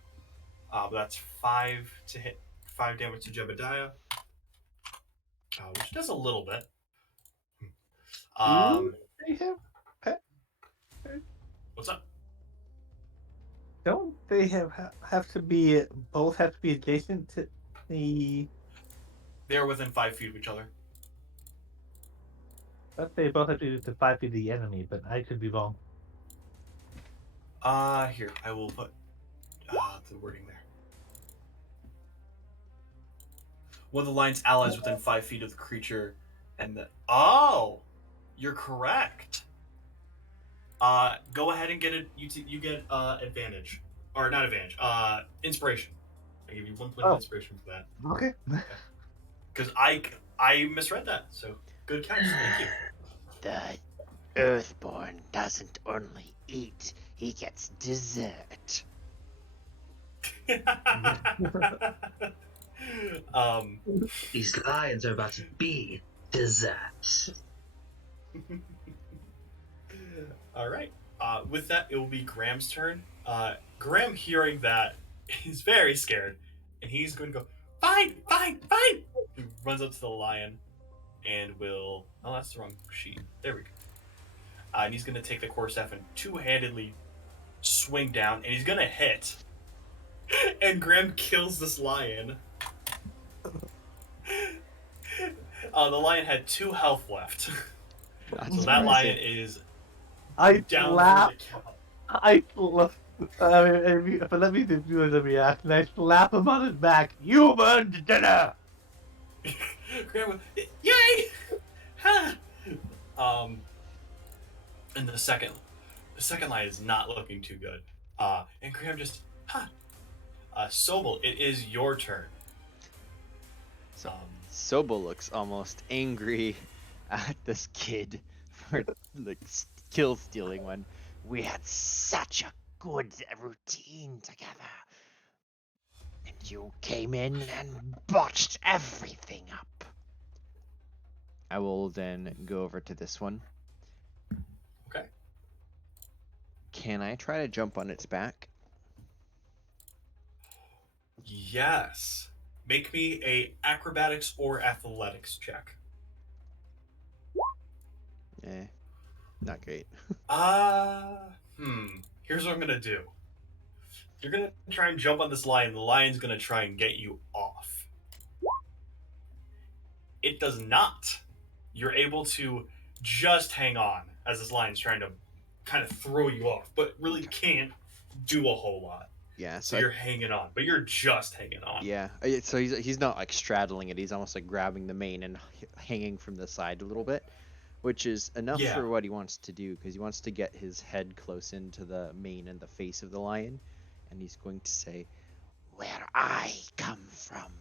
But that's 5 to hit, 5 damage to Jebediah, which does a little bit. What's up? Don't they have to be both have to be adjacent to the? They're within 5 feet of each other. But they both have to be to 5 feet of the enemy, but I could be wrong. Here, I will put the wording there. One of the lion's allies within 5 feet of the creature, and the... Oh! You're correct. Go ahead and get it. You get advantage. Or not advantage, inspiration. I give you 1 point of inspiration for that. Okay. Because I misread that, so good catch. Thank you. The Earthborn doesn't only eat, he gets dessert. These lions are about to be dessert. All right. With that, it will be Graham's turn. Graham, hearing that, is very scared, and he's going to go, fine, fine, fine. He runs up to the lion and will... Oh, that's the wrong sheet. There we go. And he's going to take the quarterstaff and two-handedly swing down, and he's going to hit. And Graham kills this lion. The lion had 2 health left. So that lion is down for the count. I mean, if let me do the reaction, I slap him on his back. You've earned dinner. Graham, yay! And the second line is not looking too good. And Graham just, Sobel, it is your turn. So Sobal looks almost angry at this kid for like kill stealing when We had such a good routine together. And you came in and botched everything up. I will then go over to this one. Okay. Can I try to jump on its back? Yes. Make me a acrobatics or athletics check. Not great. Here's what I'm gonna do. You're gonna try and jump on this lion. The lion's gonna try and get you off. It does not. You're able to just hang on as this lion's trying to kind of throw you off, but really can't do a whole lot. Yeah, So you're hanging on, but you're just hanging on. Yeah, so he's not like straddling it. He's almost like grabbing the mane and hanging from the side a little bit, which is enough Yeah. for what he wants to do because he wants to get his head close into the mane and the face of the lion, and he's going to say, Where I come from,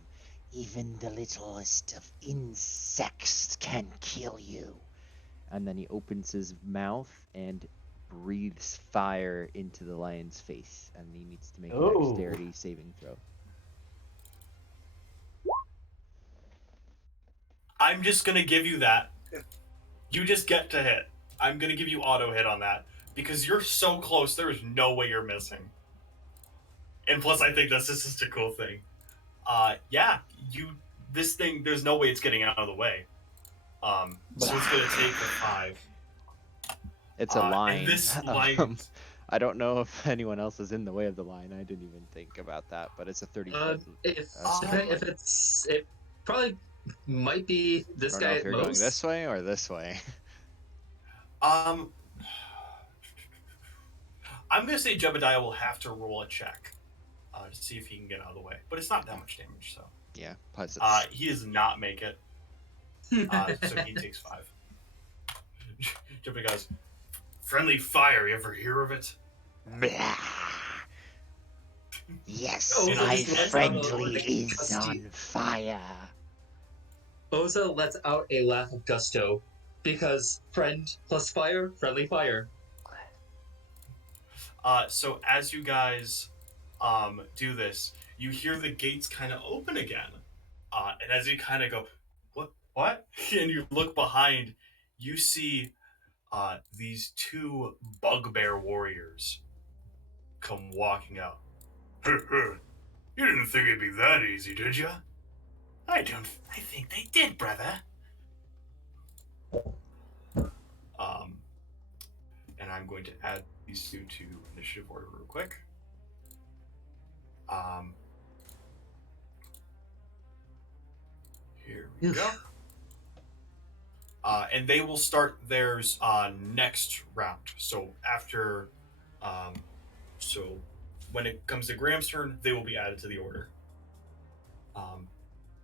even the littlest of insects can kill you. and then he opens his mouth and breathes fire into the lion's face, and he needs to make a Oh. dexterity saving throw. I'm just gonna give you that. You just get to hit. I'm gonna give you auto hit on that because you're so close. There is no way you're missing. And plus, I think that's just a cool thing. This thing. There's no way it's getting out of the way. So it's gonna take the 5. It's a lion. And this lion. I don't know if anyone else is in the way of the line. I didn't even think about that, but it's a 30 foot. It probably might be this I don't know guy if at you're going most. this way or this way. I'm gonna say Jebediah will have to roll a check to see if he can get out of the way, but it's not that much damage. So Yeah, plus it's he does not make it. So he takes 5. Jebediah goes, "Friendly fire. You ever hear of it?" Blah. Yes, Oh, my this lights friendly out is gusty. on fire. Oza lets out a laugh of gusto because friend plus fire, friendly fire. So as you guys do this, you hear the gates kind of open again, and as you kind of go, what? And you look behind, you see these 2 bugbear warriors come walking out. You didn't think it'd be that easy, did you? I think they did, brother. And I'm going to add these 2 to initiative order real quick. Here we go. And they will start theirs next round. So after, so when it comes to Graham's turn, they will be added to the order.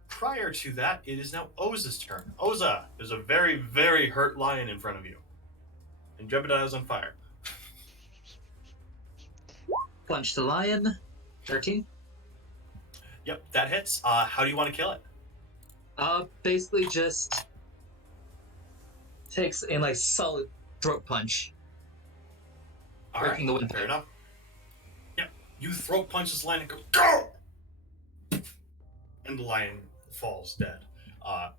Prior to that, it is now Oza's turn. Oza, there's a very, very hurt lion in front of you. And Jebediah's on fire. Punch the lion. 13. Yep, that hits. How do you want to kill it? Basically just takes a nice solid throat punch. All Breaking the right, wind fair through. enough. Yep, you throat punch this lion and go. And the lion falls dead.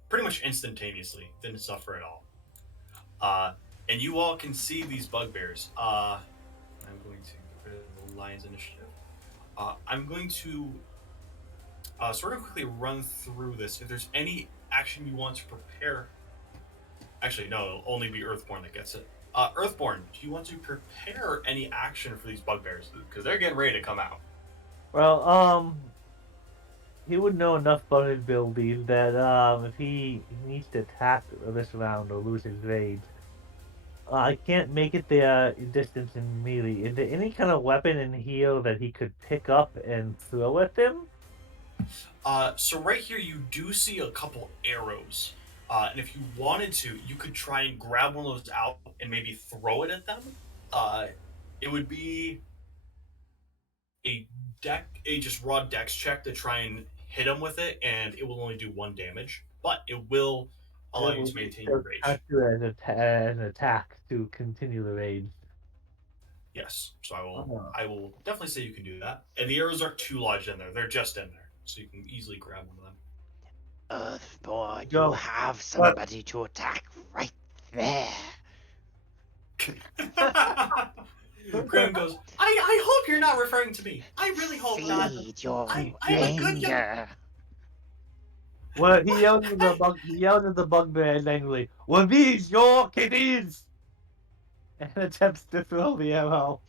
Pretty much instantaneously. Didn't suffer at all. And you all can see these bugbears. I'm going to get rid of the lion's initiative. I'm going to sort of quickly run through this. If there's any action you want to prepare... Actually, no, it'll only be Earthborn that gets it. Earthborn, do you want to prepare any action for these bugbears? Because they're getting ready to come out. Well, he would know enough about his abilities that if he needs to attack this round or lose his rage, I can't make it the distance in melee. Is there any kind of weapon in here that he could pick up and throw at them? So right here, you do see a couple arrows And if you wanted to, you could try and grab one of those out and maybe throw it at them. Uh, it would be a just raw dex check to try and hit them with it, and it will only do 1 damage, but it will allow you to maintain your rage. Do an attack to continue the rage. Yes, so Oh. I will definitely say you can do that. And the arrows aren't too lodged in there; they're just in there, so you can easily grab one of them. Earthborn, you Go. have somebody to attack right there. Graham goes, I hope you're not referring to me. I really hope not. Feed your I'm a good young. anger. Well, he yelled at the bug. He yelled at the bugbear angrily. Were these your kitties? And attempts to throw the arrow.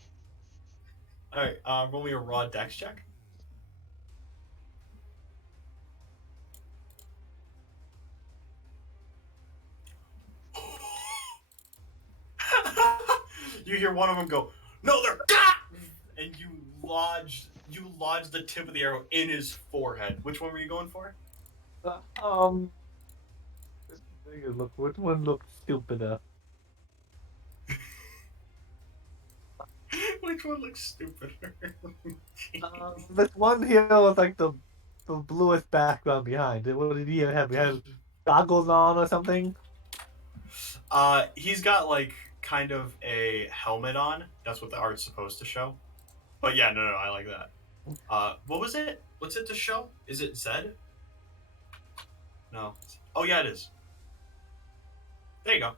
Alright, roll me a raw dex check. You hear one of them go, no, they're got! And you lodge the tip of the arrow in his forehead. Which one were you going for? Look, which one looks stupider? Which one looks stupider? This one here was like the bluest background behind it. What did he have? He had goggles on or something? He's got like kind of a helmet on. That's what the art's supposed to show. But yeah, no, I like that. What was it? What's it to show? Is it Zed? No. Oh yeah, it is. There you go.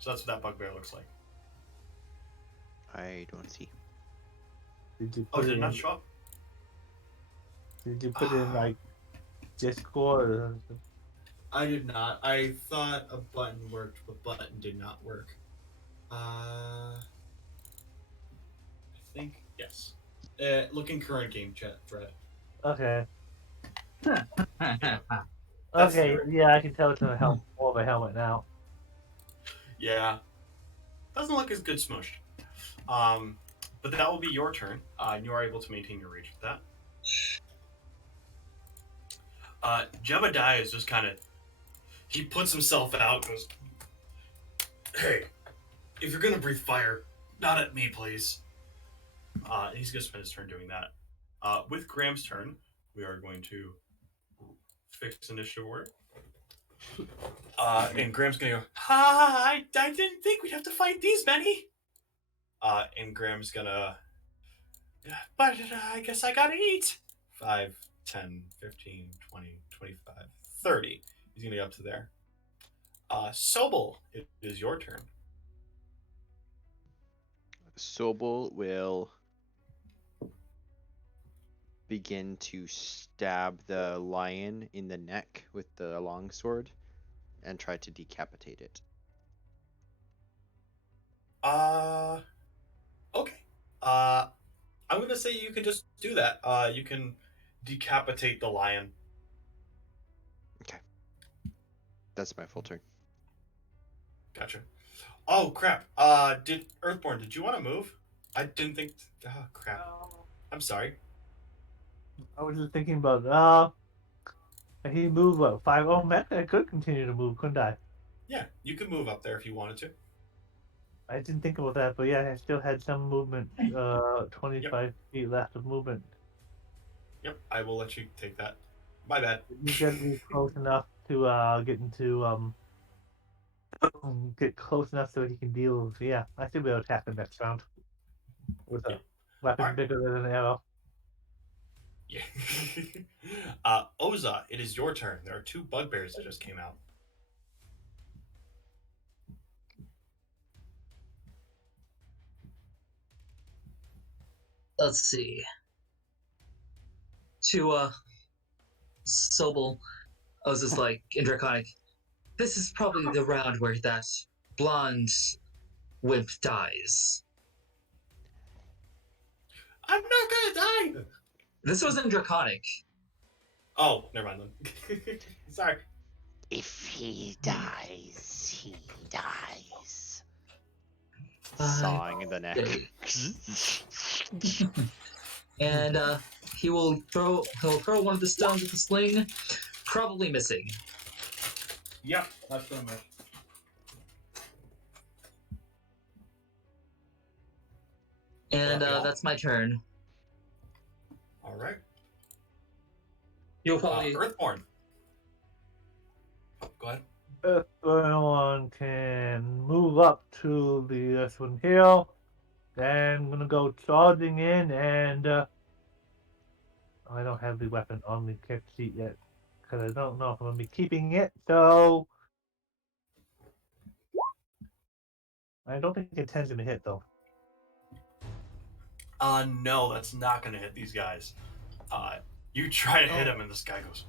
So that's what that bugbear looks like. I don't see. Did you Oh, put did it it in? not show up? Did you put it in like Discord? Or something? I did not. I thought a button worked, but button did not work. I think yes. Look in current game chat, Brett. Okay. That's Okay. the- Yeah, I can tell it's a more of a helmet now. Yeah. Doesn't look as good smushed. But that will be your turn. And you are able to maintain your rage with that. Jebediah is just kind of. He puts himself out and goes, hey, if you're going to breathe fire, not at me, please. He's going to spend his turn doing that. With Graham's turn, we are going to fix initiative order. And Graham's going to go, I didn't think we'd have to fight these many. And Graham's going to, but I guess I got to eat. 5, 10, 15, 20, 25, 30. He's going to get up to there. Sobal, it is your turn. Sobal will begin to stab the lion in the neck with the longsword and try to decapitate it. Okay. I'm gonna say you can just do that. You can decapitate the lion. Okay. That's my full turn. Gotcha. Oh crap. Did Earthborn? Did you want to move? I didn't think. Oh crap. I'm sorry. I was just thinking about he moved what 5? Oh, man, I could continue to move, couldn't I? Yeah, you could move up there if you wanted to. I didn't think about that, but yeah, I still had some movement. 25 feet left of movement. Yep, I will let you take that. My bad. You gotta be close enough to get close enough so he can deal with. Yeah, I should be able to attack him next round with a weapon Alright. bigger than an arrow. Yeah. Oza, it is your turn. There are 2 bugbears that just came out. Let's see. To Sobel, I was just like in Draconic. This is probably the round where that blonde wimp dies. I'm not gonna die. This was in Draconic. Oh, never mind then. Sorry. If he dies, he dies. Sawing in the neck. and he'll throw one of the stones with the sling, probably missing. Yeah, that's gonna miss. And Will that be all? that's my turn. All right. You'll probably Earthborn. Oh, go ahead. Earthborn can move up to the Earthwind Hill. Then I'm gonna go charging in, and I don't have the weapon on the character sheet yet because I don't know if I'm gonna be keeping it. So I don't think it's 10's gonna hit though. No, that's not gonna hit these guys. You try to hit him, and this guy goes,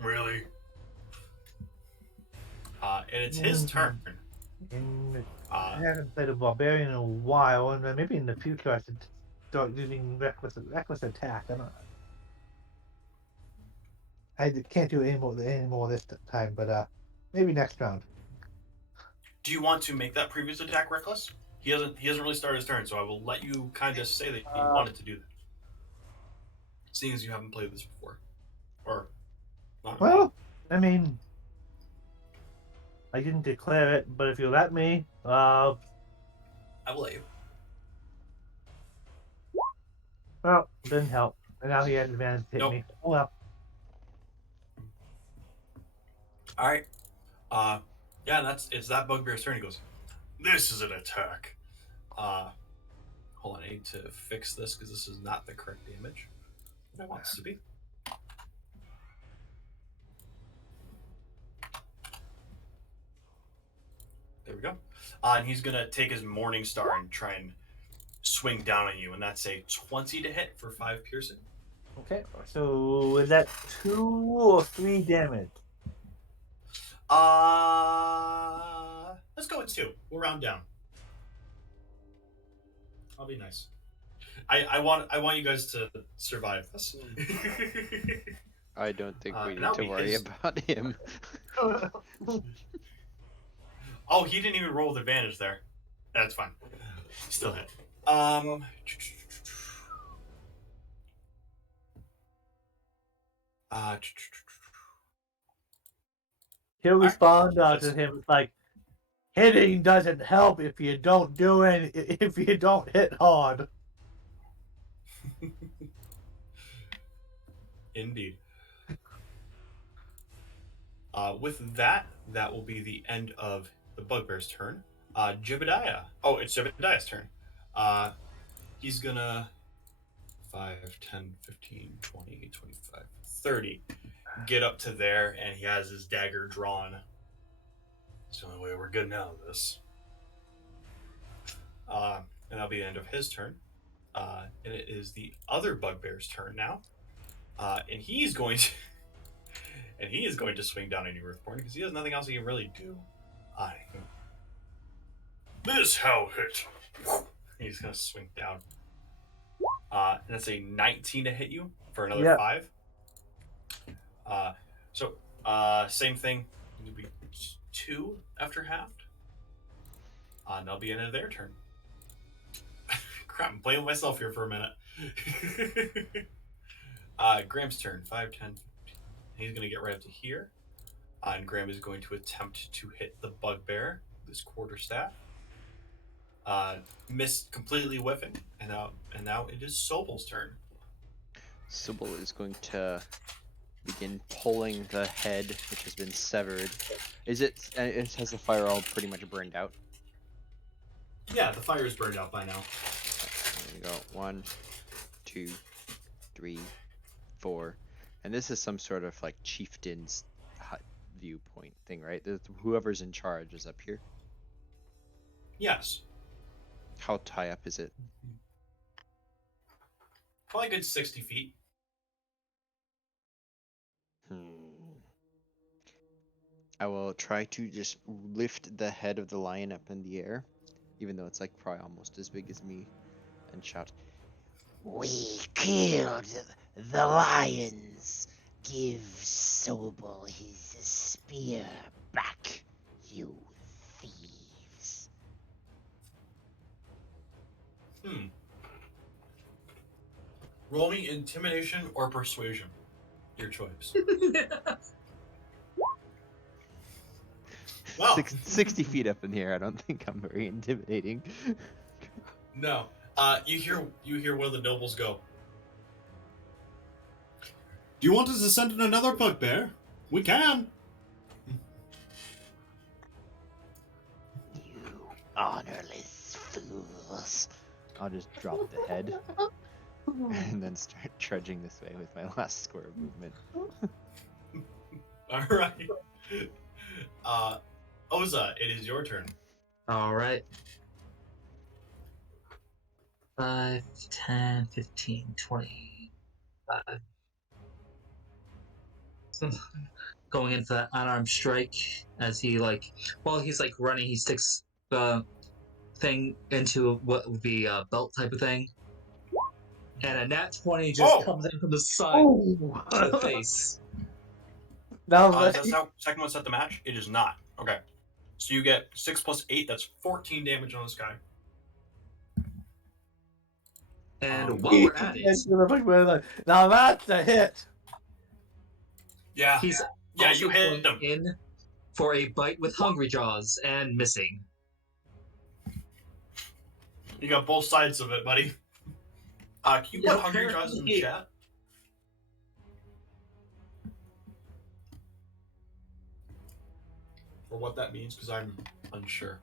"Really?" And it's his turn. I haven't played a barbarian in a while, and maybe in the future I should start using reckless attack. I can't do it anymore this time, but maybe next round. Do you want to make that previous attack reckless? He hasn't really started his turn, so I will let you kind of say that you wanted to do that, seeing as you haven't played this before, or not. Well, I mean, I didn't declare it, but if you let me, I will let you. well, didn't help. And now he had advantage to hit Nope. me. Oh well. All right. Yeah, and it's that bugbear's turn. He goes, "This is an attack." Hold on, I need to fix this because this is not the correct damage that I want this to be. There we go. And he's gonna take his Morning Star and try and swing down on you, and that's a 20 to hit for 5 piercing. Okay, so is that 2 or 3 damage? Let's go with 2. We'll round down. I'll be nice. I want you guys to survive this. I don't think we need that'll to be worry his- about him. Oh, he didn't even roll with advantage there. That's fine. Still hit. He'll respond to That's- him like, hitting doesn't help if you don't if you don't hit hard. Indeed. With that will be the end of the bugbear's turn. Jebediah. Oh, it's Jebediah's turn. He's gonna 5, 10, 15, 20, 25, 30. Get up to there, and he has his dagger drawn. It's the only way we're getting out of this. And that'll be the end of his turn. And it is the other bugbear's turn now. And he's going to swing down on you, Earthborn, because he has nothing else he can really do. This how hit. He's gonna swing down. And that's a 19 to hit you for another 5. So same thing. It'll be 2 after halved. And that'll be the end of their turn. Crap, I'm playing with myself here for a minute. Graham's turn. 5, 10, 15. He's gonna get right up to here. And Graham is going to attempt to hit the bugbear with his quarterstaff. Missed completely whiffing, and now it is Sobal's turn. Sobal is going to begin pulling the head, which has been severed. Has the fire all pretty much burned out? Yeah, the fire is burned out by now. There we go. 1, 2, 3, 4. And this is some sort of like chieftain's hut viewpoint thing, right? Whoever's in charge is up here. Yes. How high up is it? Probably a good 60 feet. I will try to just lift the head of the lion up in the air, even though it's like probably almost as big as me, and shout, We killed the lions. Give Sobal his spear back, you thieves. Roll me intimidation or persuasion. Your choice. Wow. 60 feet up in the air. I don't think I'm very intimidating. No. You hear one of the nobles go. Do you want us to send in another bugbear? We can. You honorless fools. I'll just drop the head and then start trudging this way with my last square of movement. All right. Oza, it is your turn. All right. 5, 10, 15, 25. Going in for that unarmed strike as he while he's running, he sticks the thing into what would be a belt type of thing, and a nat 20 just comes in from the side to the face. Now Is that how second one set the match? It is not. Okay. So you get 6 plus 8. That's 14 damage on this guy. And while we're at it, now that's a hit. Yeah. he's Yeah, also you hit going him. in for a bite with hungry jaws and missing. You got both sides of it, buddy. Can you put Yeah, Hungry Jaws in the apparently. chat? For what that means, because I'm unsure.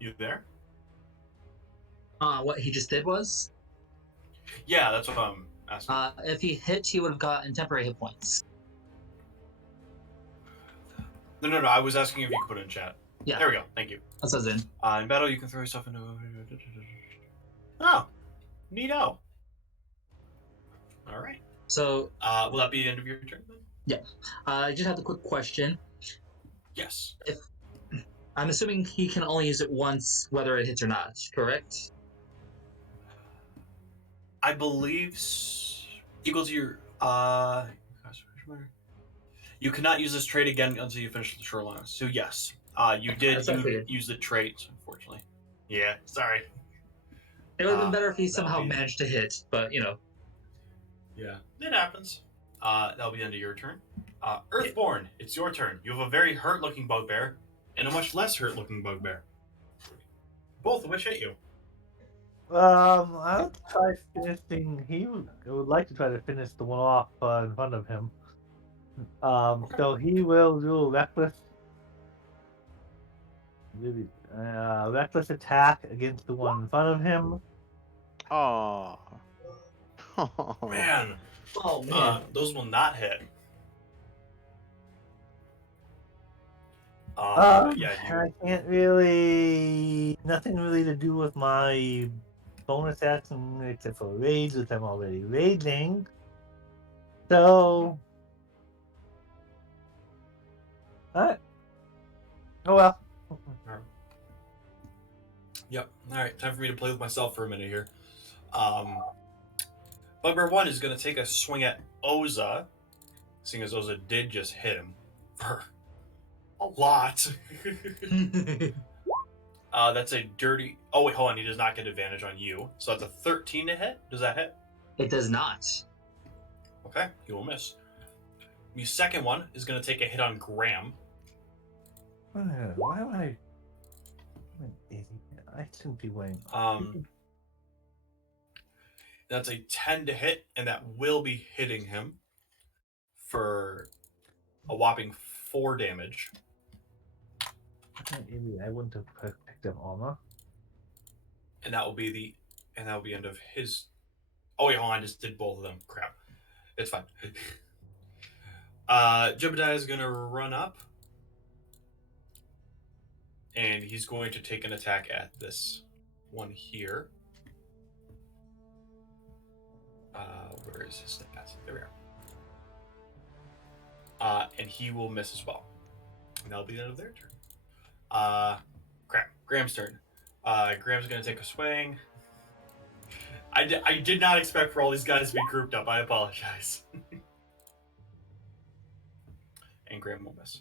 You there? What he just did was, Yeah, that's what I'm asking. if he hit, he would have gotten temporary hit points. No, I was asking if you could put it in chat. Yeah. There we go. Thank you. That says in. In battle, you can throw yourself into. Oh, neato. All right. So, Will that be the end of your turn then? I just have a quick question. Yes. I'm assuming he can only use it once, whether it hits or not, correct? I believe equal to your you cannot use this trait again until you finish the shoreline. So yes, you did That's what I figured. use the trait, unfortunately. Yeah, sorry. It would have been better if he that'll somehow be- managed to hit, but Yeah, it happens. That'll be the end of your turn. Earthborn, it's your turn. You have a very hurt-looking bugbear and a much less hurt-looking bugbear. Both of which hit you. I'll try finishing. I would like to try to finish the one off in front of him. So he will do a reckless attack against the one in front of him. Oh. Man, oh man, those will not hit. Yeah, I can't really. Nothing really to do with my bonus action except for rage, which I'm already raging. So. Alright. Oh well. Yep. All right, time for me to play with myself for a minute here. Bugbear 1 is going to take a swing at Oza, seeing as Oza did just hit him for a lot. That's a dirty... Oh, wait, hold on. He does not get advantage on you. So that's a 13 to hit. Does that hit? it does not. Okay, he will miss. The second one is going to take a hit on Graham. Why am I? I'm an idiot. I shouldn't be wearing. That's a 10 to hit, and that will be hitting him for a whopping 4 damage. I'm an idiot. I wouldn't have picked up armor. And that will be the end of his. Oh wait, hold on, I just did both of them. Crap. It's fine. Jebediah is gonna run up. And he's going to take an attack at this one here. Where is his stats? There we are. And he will miss as well. And that'll be the end of their turn. Crap. Graham's turn. Graham's going to take a swing. I did not expect for all these guys to be grouped up. I apologize. And Graham will miss.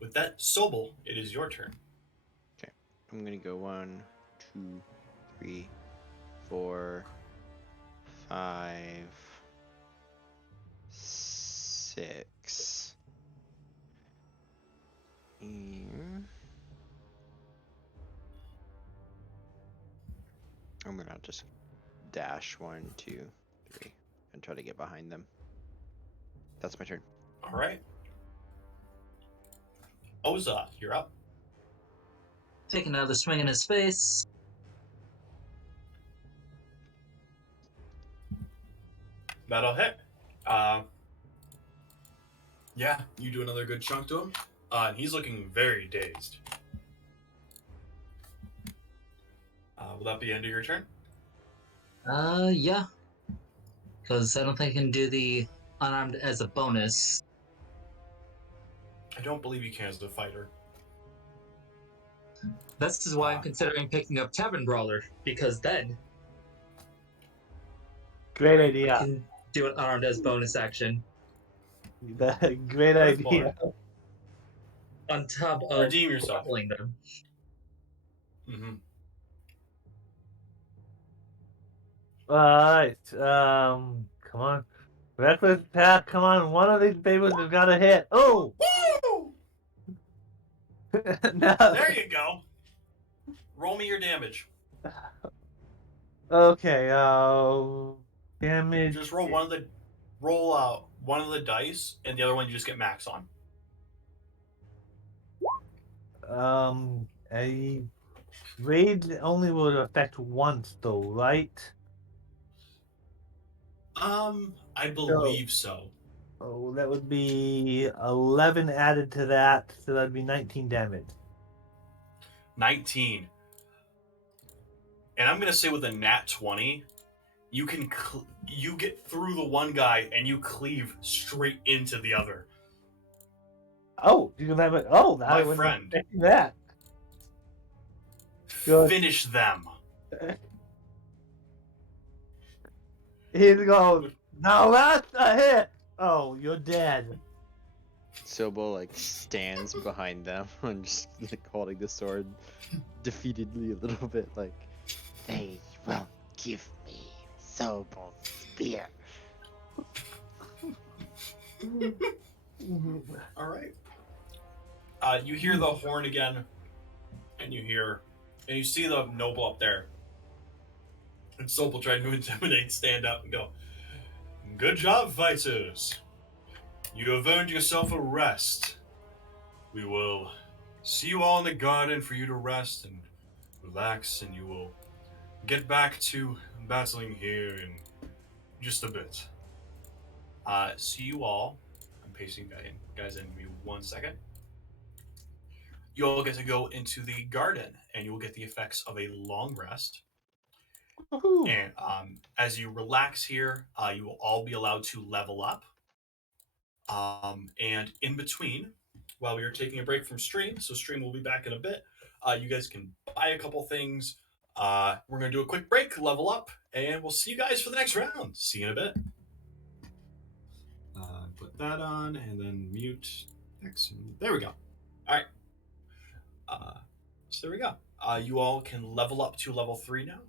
With that, Sobal, it is your turn. I'm gonna go 1, 2, 3, 4, 5, 6. Here. I'm gonna just dash 1, 2, 3, and try to get behind them. That's my turn. All right. Oza, you're up. Take another swing in his face. That'll hit. Yeah, you do another good chunk to him. He's looking very dazed. Will that be the end of your turn? Yeah. Because I don't think I can do the unarmed as a bonus. I don't believe you can as a fighter. This is why I'm considering picking up Tavern Brawler, because then Great I idea. can do an unarmed as bonus action Great idea. on top of Redeem yourself. grappling them. Mm-hmm. Alright, come on. Reckless attack, come on. One of these babies has got to hit. Oh! Woo! No. There you go. Roll me your damage. Okay, damage. Just roll one of the dice, and the other one you just get max on. A rage only will affect once, though, right? I believe so. Oh, that would be 11 added to that, so that'd be 19 damage. 19. And I'm gonna say with a nat 20, you can you get through the one guy and you cleave straight into the other. Oh, you can have it. Oh, My I wouldn't friend. expect that. Good. Finish them. He goes, now that's a hit. Oh, you're dead. Sobal like stands behind them and just like holding the sword defeatedly a little bit, like They will give me Sobal's spear. All right. You hear the horn again, and you see the noble up there. And Sobal tried to intimidate, stand up, and go, "Good job, fighters. You have earned yourself a rest. We will see you all in the garden for you to rest and relax, and you will get back to battling here in just a bit. See you all. I'm pacing guys in. Give me 1 second. You all get to go into the garden, and you will get the effects of a long rest. Woohoo. And as you relax here, you will all be allowed to level up. And in between, while we are taking a break from stream, so stream will be back in a bit, you guys can buy a couple things. We're going to do a quick break, level up, and we'll see you guys for the next round. See you in a bit. Put that on, and then mute X. There we go. All right. So there we go. You all can level up to level 3 now.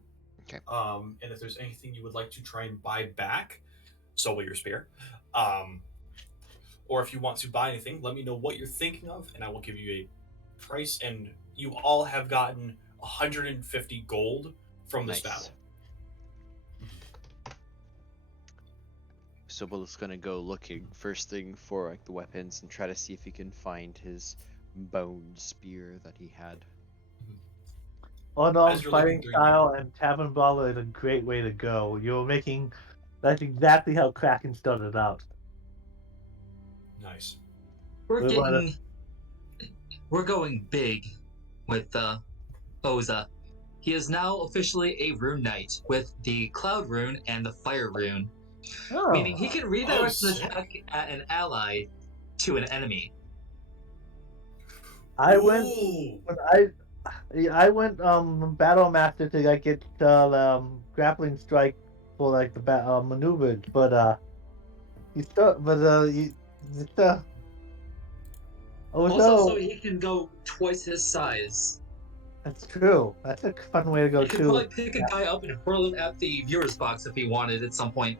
Okay. And if there's anything you would like to try and buy back, so will your spear. Or if you want to buy anything, let me know what you're thinking of, and I will give you a price. And you all have gotten 150 gold from this battle. Sobal's gonna go looking first thing for like the weapons and try to see if he can find his bone spear that he had. Unarmed As you're fighting looking through style and Tavern Brawler is a great way to go. That's exactly how Kraken started out. Nice. We're going big with Oza. He is now officially a rune knight with the cloud rune and the fire rune. Oh, Meaning he can redirect an sick. attack at an ally to an enemy. I went Ooh. when I went battle master to like get grappling strike for like the maneuvers, but you still you Also, so although he can go twice his size. that's true. That's a fun way to go He could probably too. pick a guy up and hurl him at the viewer's box if he wanted at some point.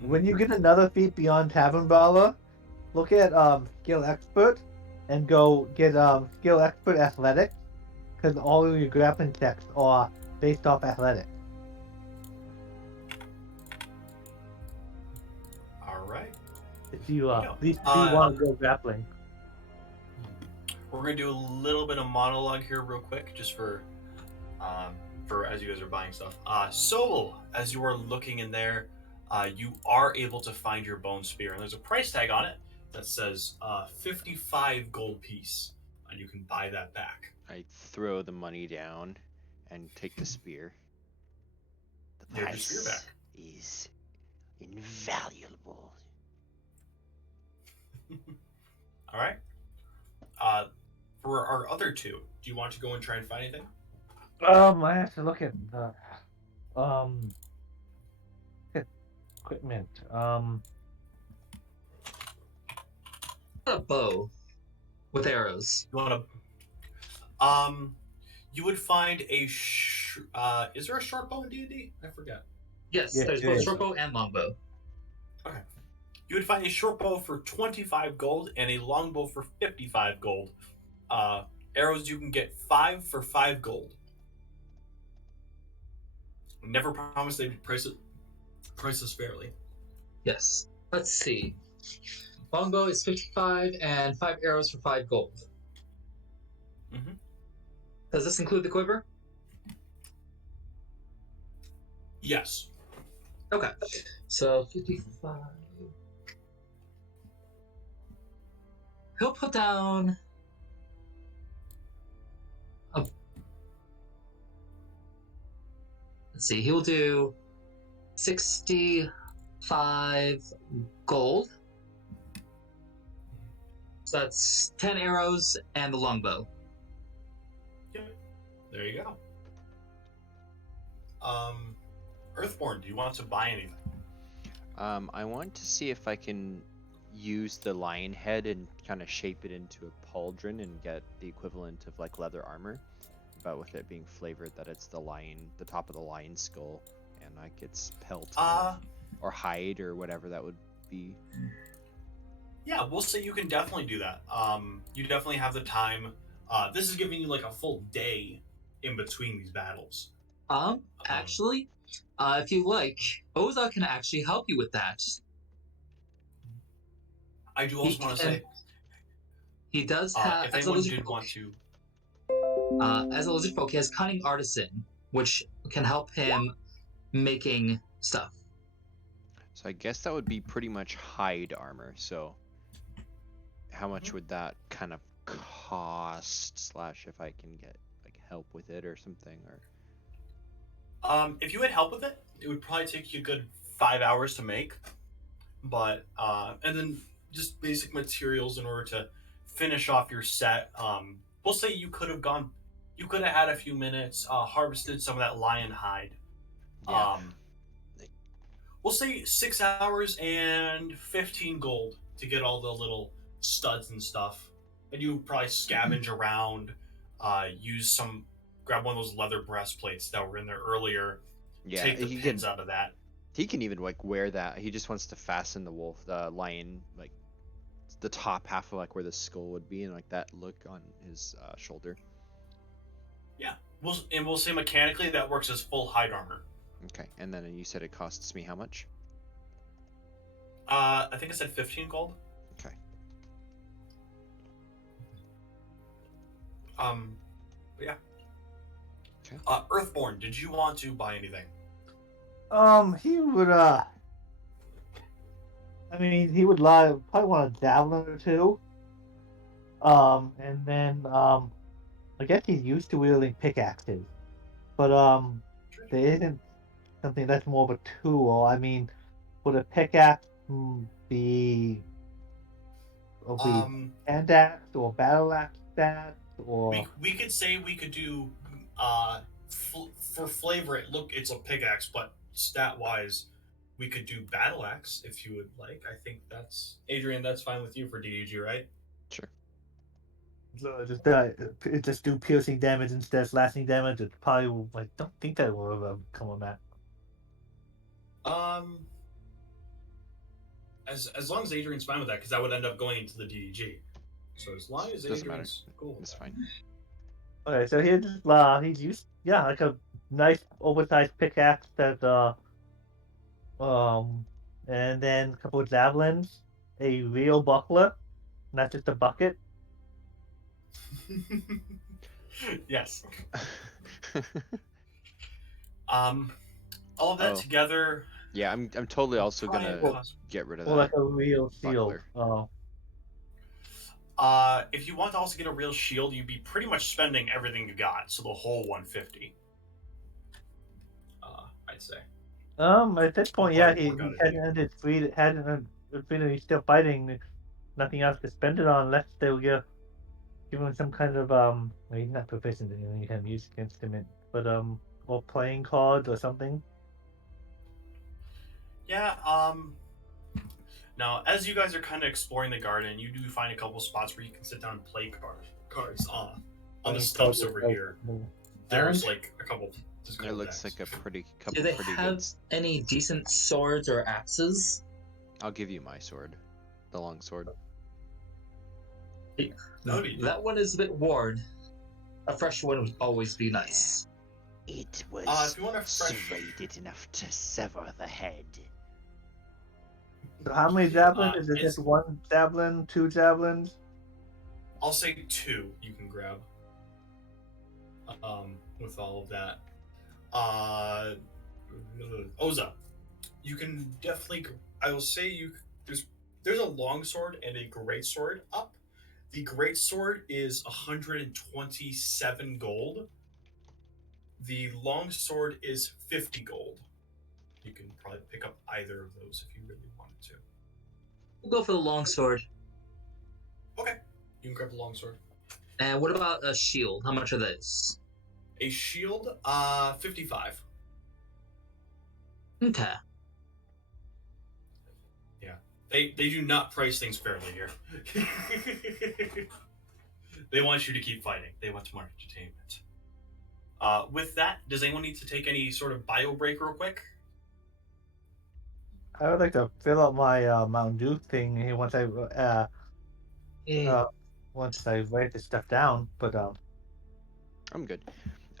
When you get another feat beyond Tavern Brawler, look at skill expert and go get skill expert athletics because all of your grappling checks are based off athletics. All right. If you There you go. at least if you want to go grappling. We're gonna do a little bit of monologue here, real quick, just for as you guys are buying stuff. So as you are looking in there, you are able to find your bone spear, and there's a price tag on it that says 55 gold piece, and you can buy that back. I throw the money down and take the spear. The You have your spear price back. is invaluable. All right. For our other two, do you want to go and try and find anything? I have to look at the um equipment. A bow with arrows. You want to? You would find a. Is there a short bow in D&D? I forget. Yes, Yeah, there's it both is. short bow and longbow. Okay. You would find a short bow for 25 gold and a longbow for 55 gold. Arrows you can get 5 for 5 gold. Never promise they'd price this fairly. Yes. Let's see. Longbow is 55 and 5 arrows for 5 gold. Mm-hmm. Does this include the quiver? Yes. Okay. So 55. He'll put down. Let's see. He'll do 65 gold. So that's 10 arrows and the longbow. Yep. There you go. Earthborn, do you want to buy anything? I want to see if I can use the lion head and kind of shape it into a pauldron and get the equivalent of like leather armor, but with it being flavored that it's the top of the lion skull, and like its pelt or hide or whatever that would be. Yeah, we'll say you can definitely do that. You definitely have the time. This is giving you like a full day in between these battles. Actually, if you like, Oza can actually help you with that. I do also want to say, he does have, if as a anyone lizard did folk, want to, as a lizard folk, he has cunning artisan, which can help him making stuff. So I guess that would be pretty much hide armor. So how much would that kind of cost? Slash, if I can get like help with it or something, or if you had help with it, it would probably take you a good 5 hours to make. But and then just basic materials in order to finish off your set. We'll say you could have had a few minutes, harvested some of that lion hide. yeah. We'll say 6 hours and 15 gold to get all the little studs and stuff. And you probably scavenge around, grab one of those leather breastplates that were in there earlier. Yeah, take the pins out of that. He can even like wear that. He just wants to fasten the lion, like the top half of like where the skull would be, and like that look on his shoulder. Yeah, we'll say mechanically that works as full hide armor. Okay, and then you said it costs me how much? I think I said 15 gold. Okay. But yeah. Okay. Earthborn, did you want to buy anything? He would I mean, he would probably want a javelin or two. And then I guess he's used to wielding pickaxes, but there isn't something that's more of a tool. I mean, would a pickaxe be hand axe or battle axe stats or We could say we could do for flavor. It's a pickaxe, but stat wise, we could do battle axe if you would like. I think that's Adrian. That's fine with you for DDG, right? Sure. just do piercing damage instead of slashing damage? It probably I don't think that will ever come on that. Um, as long as Adrian's fine with that, because that would end up going into the DDG. So as long as Doesn't matter. Adrian's cool with It's that. fine. Okay, so he's used like a nice oversized pickaxe that um and then a couple of javelins, a real buckler, not just a bucket. Yes. All of that Oh. together. Yeah, I'm totally also probably gonna impossible. get rid of Or that like a real shield. buckler. If you want to also get a real shield, you'd be pretty much spending everything you got, so the whole 150. I'd say. At this point, I'll yeah, probably he work out hadn't it. ended freed, hadn't freedom. He's still fighting. Nothing else to spend it on unless they'll give him some kind of Well, he's not proficient in any kind of music instrument, but or playing cards or something. Yeah. Now, as you guys are kind of exploring the garden, you do find a couple spots where you can sit down and play cards. On the Playing stumps cards over like here, the there's island. like a couple. There's a It couple looks decks. like a Do couple they pretty have good. any decent swords or axes? I'll give you my sword, the long sword. That one is a bit worn. A fresh one would always be nice. It was if you want a fresh, serrated enough to sever the head. So how many javelins? Is it it's just one javelin, two javelins? I'll say 2 you can grab. With all of that, Oza, you can definitely. I will say there's a long sword and a great sword up. The great sword is 127 gold. The long sword is 50 gold. You can probably pick up either of those if you really wanted to. We'll go for the longsword. Okay, you can grab the long sword. And what about a shield? How much are those? A shield, 55. Okay. Yeah, they do not price things fairly here. They want you to keep fighting. They want more entertainment. With that, does anyone need to take any sort of bio break real quick? I would like to fill up my Mountain Dew thing here once I write this stuff down. But I'm good.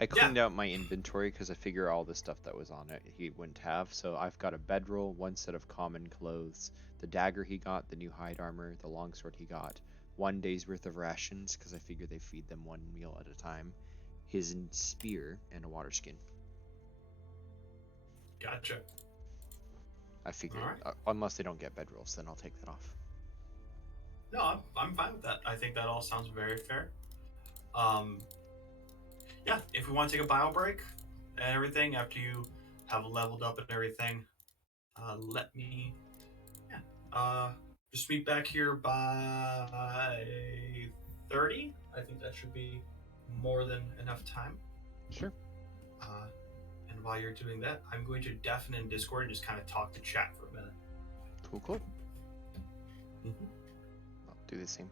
I cleaned out my inventory because I figure all the stuff that was on it he wouldn't have. So I've got a bedroll, one set of common clothes, the dagger he got, the new hide armor, the longsword he got, 1 day's worth of rations because I figure they feed them one meal at a time, his spear, and a water skin. Gotcha. I figure, Alright. Unless they don't get bedrolls, then I'll take that off. No, I'm fine with that. I think that all sounds very fair. Yeah, if we want to take a bio break and everything after you have leveled up and everything, let me, just meet back here by 30. I think that should be more than enough time. Sure. And while you're doing that, I'm going to deafen in Discord and just kind of talk to chat for a minute. Cool. Mm-hmm. I'll do the same.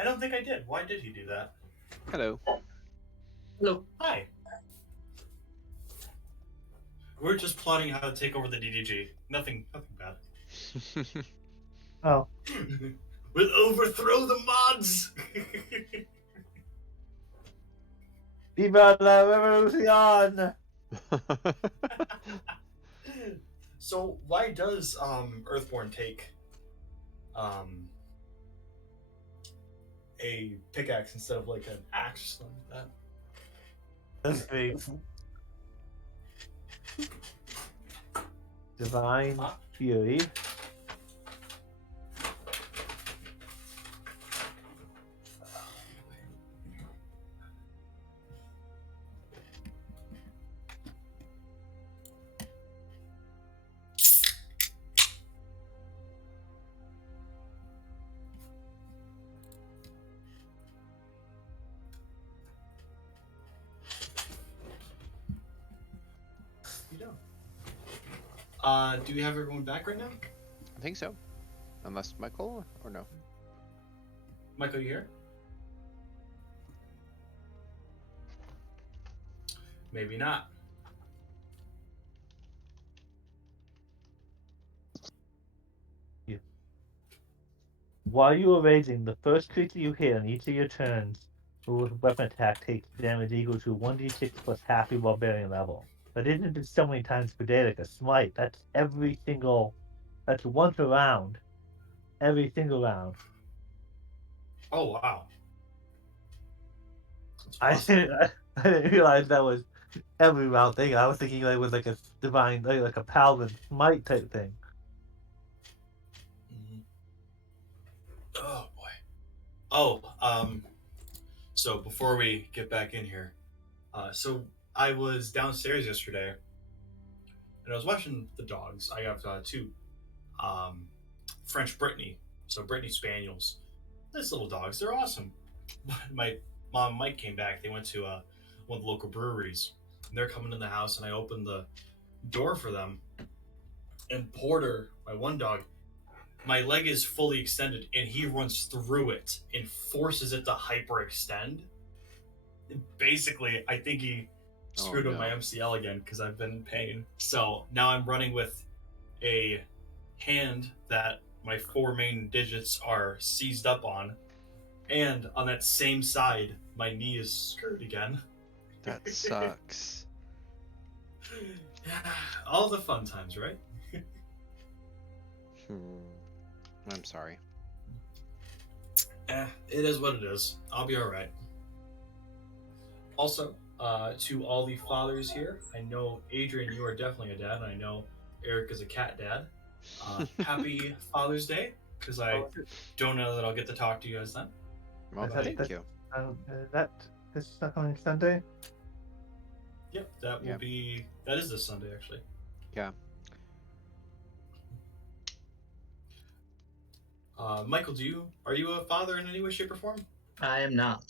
I don't think I did. Why did he do that? Hello. Hello. Hi. We're just plotting how to take over the DDG. Nothing bad. Oh, We'll overthrow the mods. Viva la Revolucion! So why does Earthborn take a pickaxe instead of like an axe or something like Let's see. Divine Huh? Fury. that? You don't. Do we have everyone back right now? I think so. Unless Michael or no. Michael, you here? Maybe not. While you are raging, the first creature you hit on each of your turns with weapon attack takes damage equal to 1d6 plus half your barbarian level. That isn't just so many times per day like a smite. That's that's once a round. Every single round. Oh wow. That's I awesome. didn't realize that was every round thing. I was thinking like it was like a divine, like a paladin smite type thing. Mhm. Oh boy. Oh, so before we get back in here, so I was downstairs yesterday, and I was watching the dogs. I have two um, French Brittany, so Brittany Spaniels. Nice little dogs. They're awesome. My mom and Mike came back. They went to one of the local breweries. And they're coming in the house, and I opened the door for them. And Porter, my one dog, my leg is fully extended, and he runs through it and forces it to hyperextend. Basically, I think he screwed up my MCL again because I've been in pain. So now I'm running with a hand that my four main digits are seized up on, and on that same side, my knee is screwed again. That sucks. All the fun times, right? I'm sorry. It is what it is. I'll be alright. Also, to all the fathers here, I know, Adrian, you are definitely a dad, and I know Eric is a cat dad. Happy Father's Day, because I don't know that I'll get to talk to you guys then. Well, Is that- thank you. That this coming Sunday? Yep, that will be. That is this Sunday, actually. Yeah. Michael, are you a father in any way, shape, or form? I am not.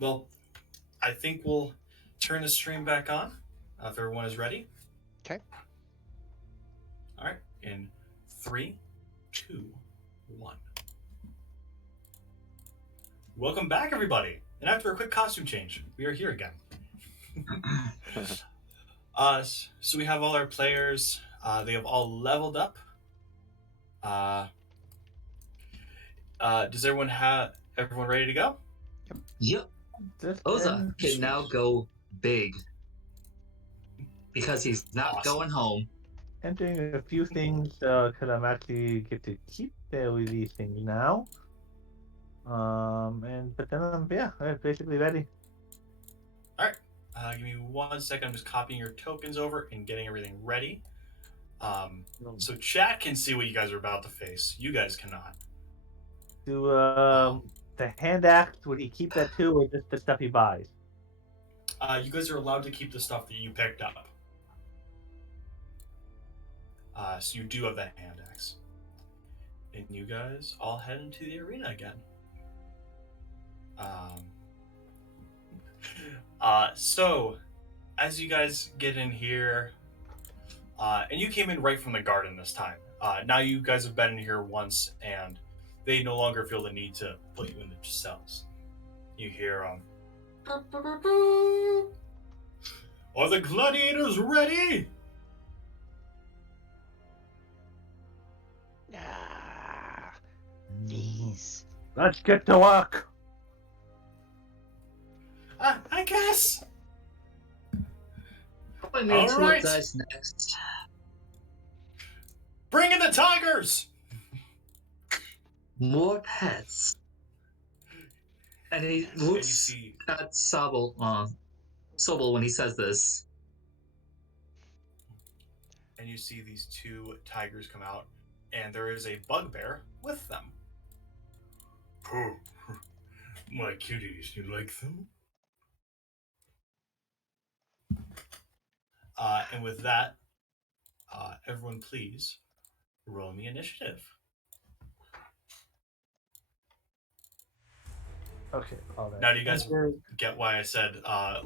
Well, I think we'll turn the stream back on if everyone is ready. Okay. All right, in 3, 2, 1. Welcome back, everybody. And after a quick costume change, we are here again. So we have all our players. They have all leveled up. Does everyone ready to go? Yep. Oza can now go big because he's not Awesome. going home. Entering a few things because I'm actually get to keep these things now. But then I'm basically ready. All right. Give me 1 second. I'm just copying your tokens over and getting everything ready. So chat can see what you guys are about to face. You guys cannot. Do the hand axe, would he keep that too, or just the stuff he buys? You guys are allowed to keep the stuff that you picked up. So you do have that hand axe. And you guys all head into the arena again. So as you guys get in here, and you came in right from the garden this time. Now you guys have been in here once, and they no longer feel the need to put you in the cells. You hear Are the gladiators ready? Ah, these. Let's get to work. I guess. Point me All to right. what dies next. Bring in the tigers. More pets. And he Yes, and you looks see, at Sobal when he says this. and you see these two tigers come out, and there is a bugbear with them. Oh, my kitties, you like them? And with that, everyone please roll me initiative. Okay, all right. Now, do you guys get why I said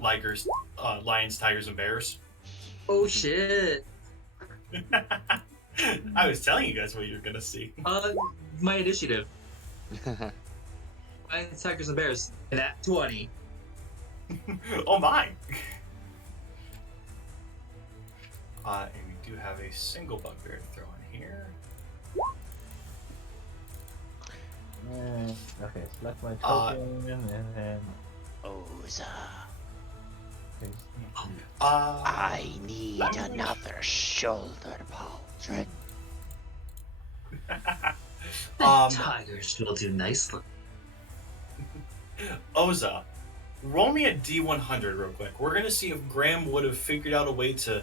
lions, tigers, and bears? Oh shit. I was telling you guys what you're gonna see. My initiative. Lions, Tigers, and Bears. And at 20. Oh my! And we do have a single bugbear to throw in here. Okay, select my token and then. Oza. Okay. I need another shoulder pauldron. Tigers will do nicely. Oza, roll me a D100 real quick. We're gonna see if Graham would have figured out a way to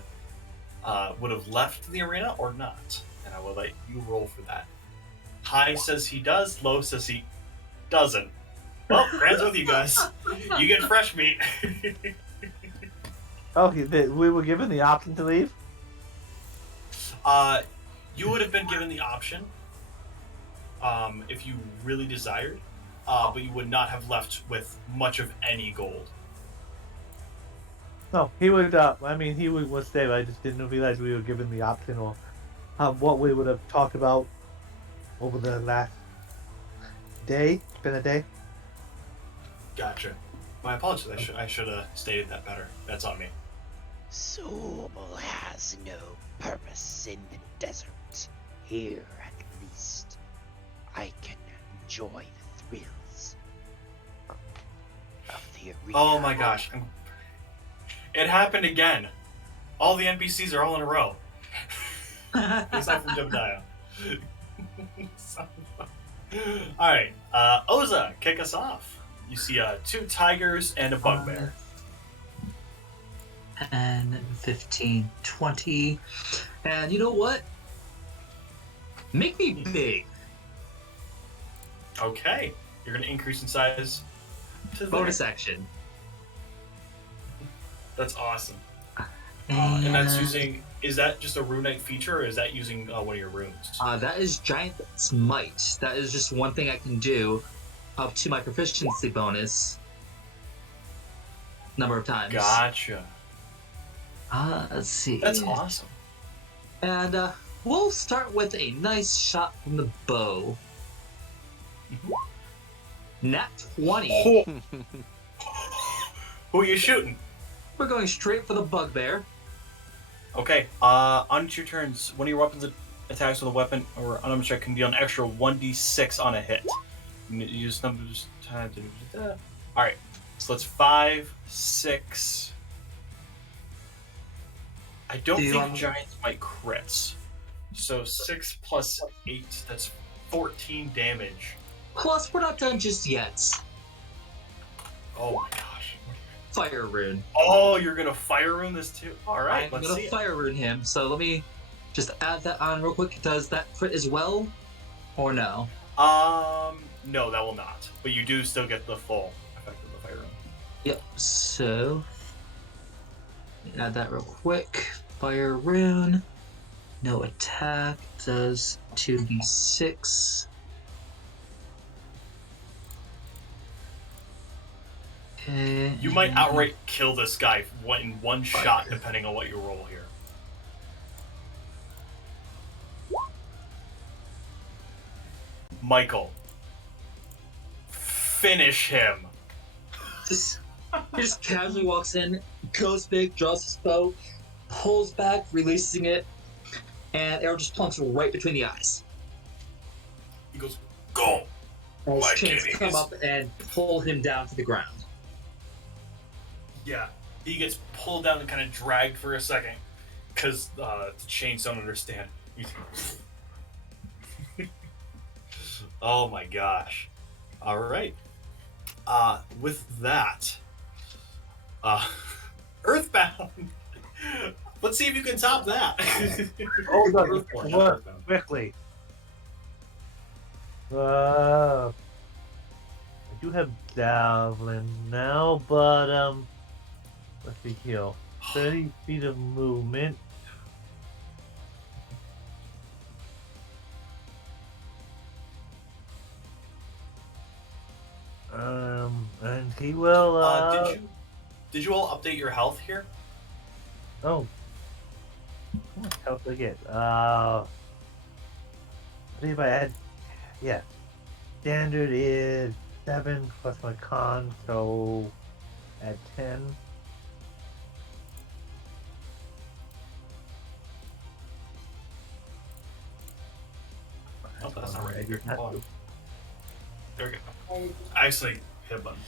would have left the arena or not, and I will let you roll for that. High says he does, low says he doesn't. Well, Graham's with you guys. You get fresh meat. Okay, we were given the option to leave. You would have been given the option if you really desired, but you would not have left with much of any gold. No, he would. I mean, he would stay. But I just didn't realize we were given the option or what we would have talked about over the last day. It's been a day. Gotcha. My apologies. I should have stated that better. That's on me. Sobal has no purpose in the desert. Here, at least, I can enjoy the thrills of the arena. Oh my gosh. It happened again. All the NPCs are all in a row. Aside from Jebediah. Alright, Oza, kick us off. You see 2 tigers and a bugbear. 10, 15, 20. And you know what? Make me big. Okay, you're going to increase in size to Bonus there. action. That's awesome. And that's using... Is that just a runite feature, or is that using one of your runes? That is Giant Might. That is just one thing I can do up to my proficiency bonus number of times. Gotcha. Let's see. That's awesome. And we'll start with a nice shot from the bow. Nat 20. Who are you shooting? We're going straight for the bugbear. Okay, on your turns, one of your weapons attacks with a weapon or unarmed check can deal an extra 1d6 on a hit. You use numbers time to... Alright, so that's 5, 6... I don't think Giants might crits. So 6 plus 8, that's 14 damage. Plus, we're not done just yet. Oh my gosh. Fire rune. Oh, you're gonna fire rune this too? Alright, I'm let's gonna see fire rune him, so let me just add that on real quick. Does that crit as well? Or no? No, that will not. But you do still get the full effect of the fire rune. Yep, so... let me add that real quick. Fire rune. No attack. Does 2d6. Okay. You might outright kill this guy in one shot, depending on what you roll here. Michael, finish him. He just casually walks in, goes big, draws his bow, pulls back, releasing it, and arrow just plunks right between the eyes. He goes, go! As My chains kidneys. come up and pull him down to the ground. Yeah, he gets pulled down and kind of dragged for a second because the chains don't understand. Oh my gosh. All right. With that, Earthbound. Let's see if you can top that. Hold on, Earthborn, not look, Earthbound. quickly. I do have Javelin now, but let's see here. 30 feet of movement. And he will. Did you all update your health here? Oh. How much health did I get? I think if I add, yeah. Standard is 7 plus my con, so add 10. Oh, that's not right. There we go. I actually hit a button.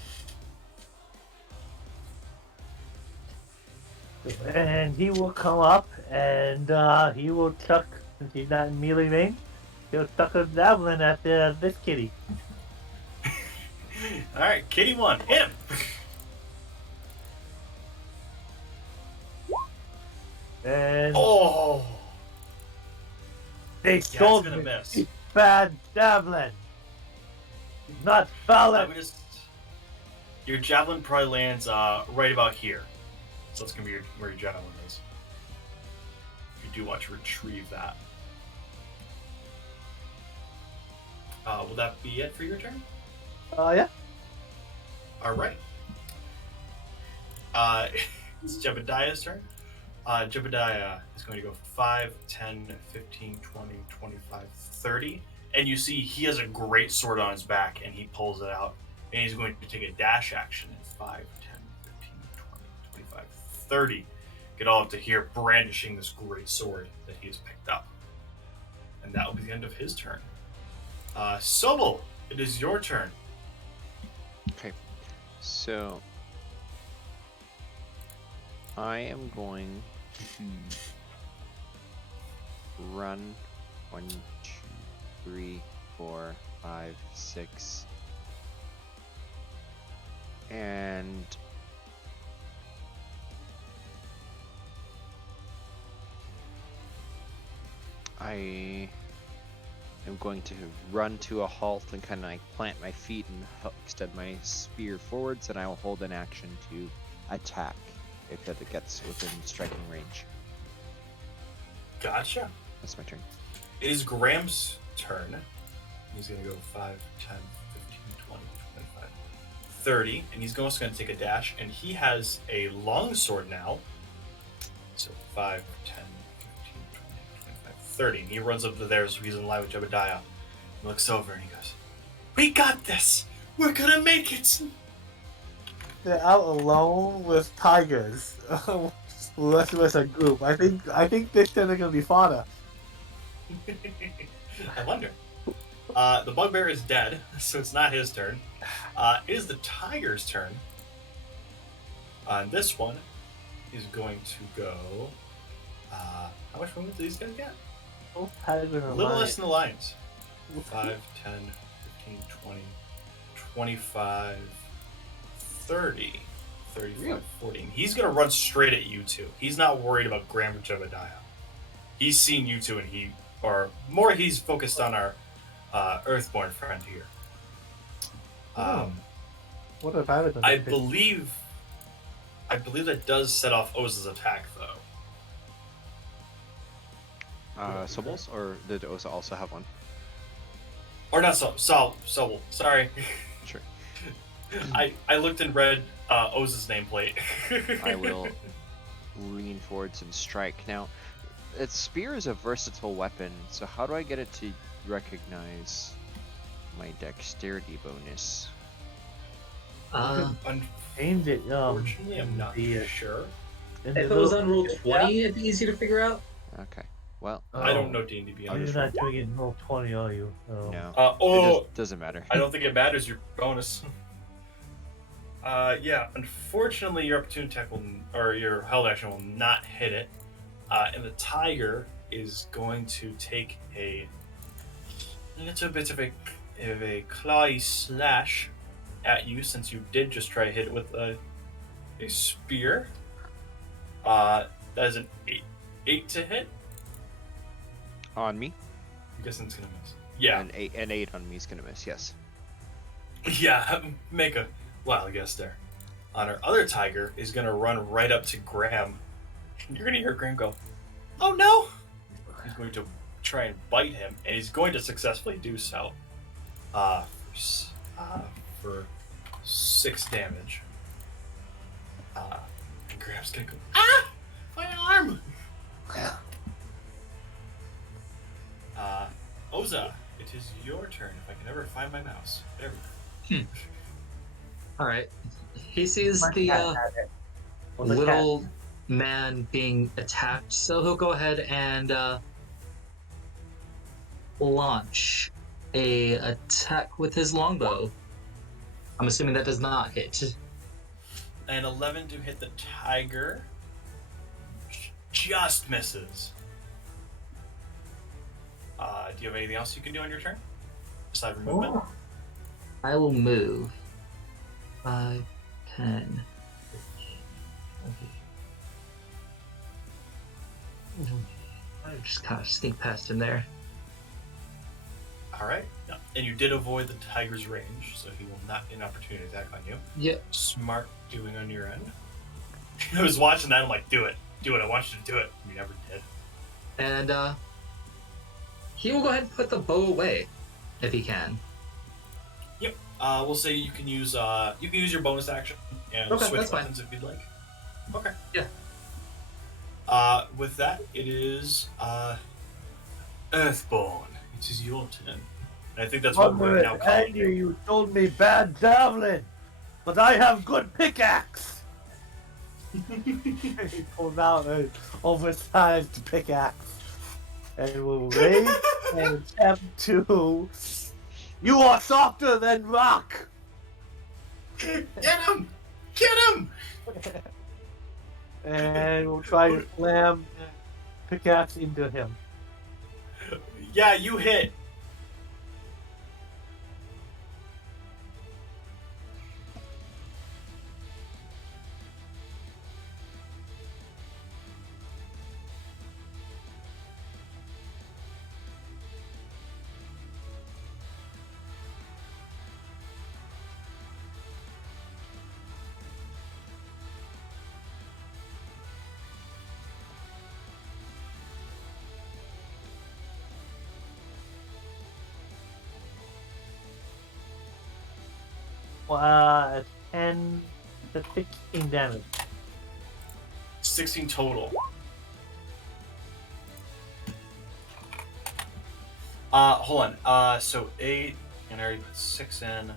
And he will come up and he will chuck, since he's not in melee range, he'll chuck a javelin at this kitty. Alright, Kitty 1, hit him! And Oh! they Yeah, it's stole gonna me. miss. Bad javelin. Not valid. Your javelin probably lands right about here. So that's gonna be where your javelin is. You do want to retrieve that. Will that be it for your turn? Yeah. Alright. It's Jebediah's turn. Jebediah is going to go 5, 10, 15, 20, 25, 30. And you see he has a great sword on his back and he pulls it out. And he's going to take a dash action in 5, 10, 15, 20, 25, 30. Get all up to here brandishing this great sword that he has picked up. And that will be the end of his turn. Sobal, it is your turn. Okay, so I am going to run 1, 2, 3, 4, 5, 6, and I am going to run to a halt and kind of like plant my feet and extend my spear forwards, and I will hold an action to attack if it gets within striking range. Gotcha. That's my turn. It is Graham's turn. He's going to go 5, 10, 15, 20, 25, 30. And he's also going to take a dash. And he has a long sword now. So 5, 10, 15, 20, 25, 30. And he runs up to there, so he's in line with Jebediah. He looks over and he goes, "We got this! We're going to make it!" They're out alone with tigers. Less with a group. I think this time they're gonna be fodder. I wonder. The bugbear is dead, so it's not his turn. It is the tiger's turn. This one is going to go. How much movement do these guys get? Both tigers A are little alive. less than the lions. 5, 10, 15, 20, 25, 30, 35, 40. And he's going to run straight at you two. He's not worried about Graham or Jebediah. He's seen you two, and he's focused on our Earthborn friend here. What if I was? I believe that does set off Oz's attack, though. Sobals, or did Osa also have one? Or not Sobal. Sorry. Sure. I looked and read Oz's nameplate. I will lean forwards and strike. Now, its spear is a versatile weapon, so how do I get it to recognize my dexterity bonus. Change it. Unfortunately, I'm not the, sure. in If the it was little- on roll 20, it'd be easy to figure out. Okay. Well, I don't Oh. know D&D beyond You're this not one. doing it in roll 20, are you? Oh. no. Oh, Doesn't matter. I don't think it matters your bonus. Yeah, unfortunately, your opportunity attack or your held action will not hit it. And the tiger is going to take a little bit of a clawy slash at you, since you did just try to hit it with a spear. That is an 8 to hit. On me. I'm guessing it's gonna miss. Yeah. An 8 on me is gonna miss. Yes. Yeah, make a wild guess there. On our other tiger is gonna run right up to Graham. You're gonna hear Graham go, "Oh no!" He's going to try and bite him, and he's going to successfully do so. For 6 damage. And Graham's gonna go, "Ah! My arm!" Oza, it is your turn. If I can ever find my mouse. There we go. Alright. He sees My the cat had it. Well, the little man being attacked, so he'll go ahead and launch a attack with his longbow. I'm assuming that does not hit. An 11 to hit the tiger. Just misses. Do you have anything else you can do on your turn? Aside from movement? I will move 5, 10. I just kind of sneak past him there. Alright. And you did avoid the tiger's range, so he will not get an opportunity to attack on you. Yep. Smart doing on your end. I was watching that, I'm like, do it. Do it, I want you to do it. You never did. And he will go ahead and put the bow away if he can. Yep. We'll say you can use your bonus action and Okay, switch that's fine. weapons if you'd like. Okay. Yeah. With that, it is Earthborn. It is your turn. And I think that's what we're now calling Andrew, you. you told me bad javelin, but I have good pickaxe. He pulled out an oversized pickaxe and will raise and attempt to. You are softer than rock. Get him! Get him! And we'll try to slam the pickaxe into him. Yeah, you hit. Well, 10 to 16 damage. 16 total. Hold on. So 8, and I already put 6 in.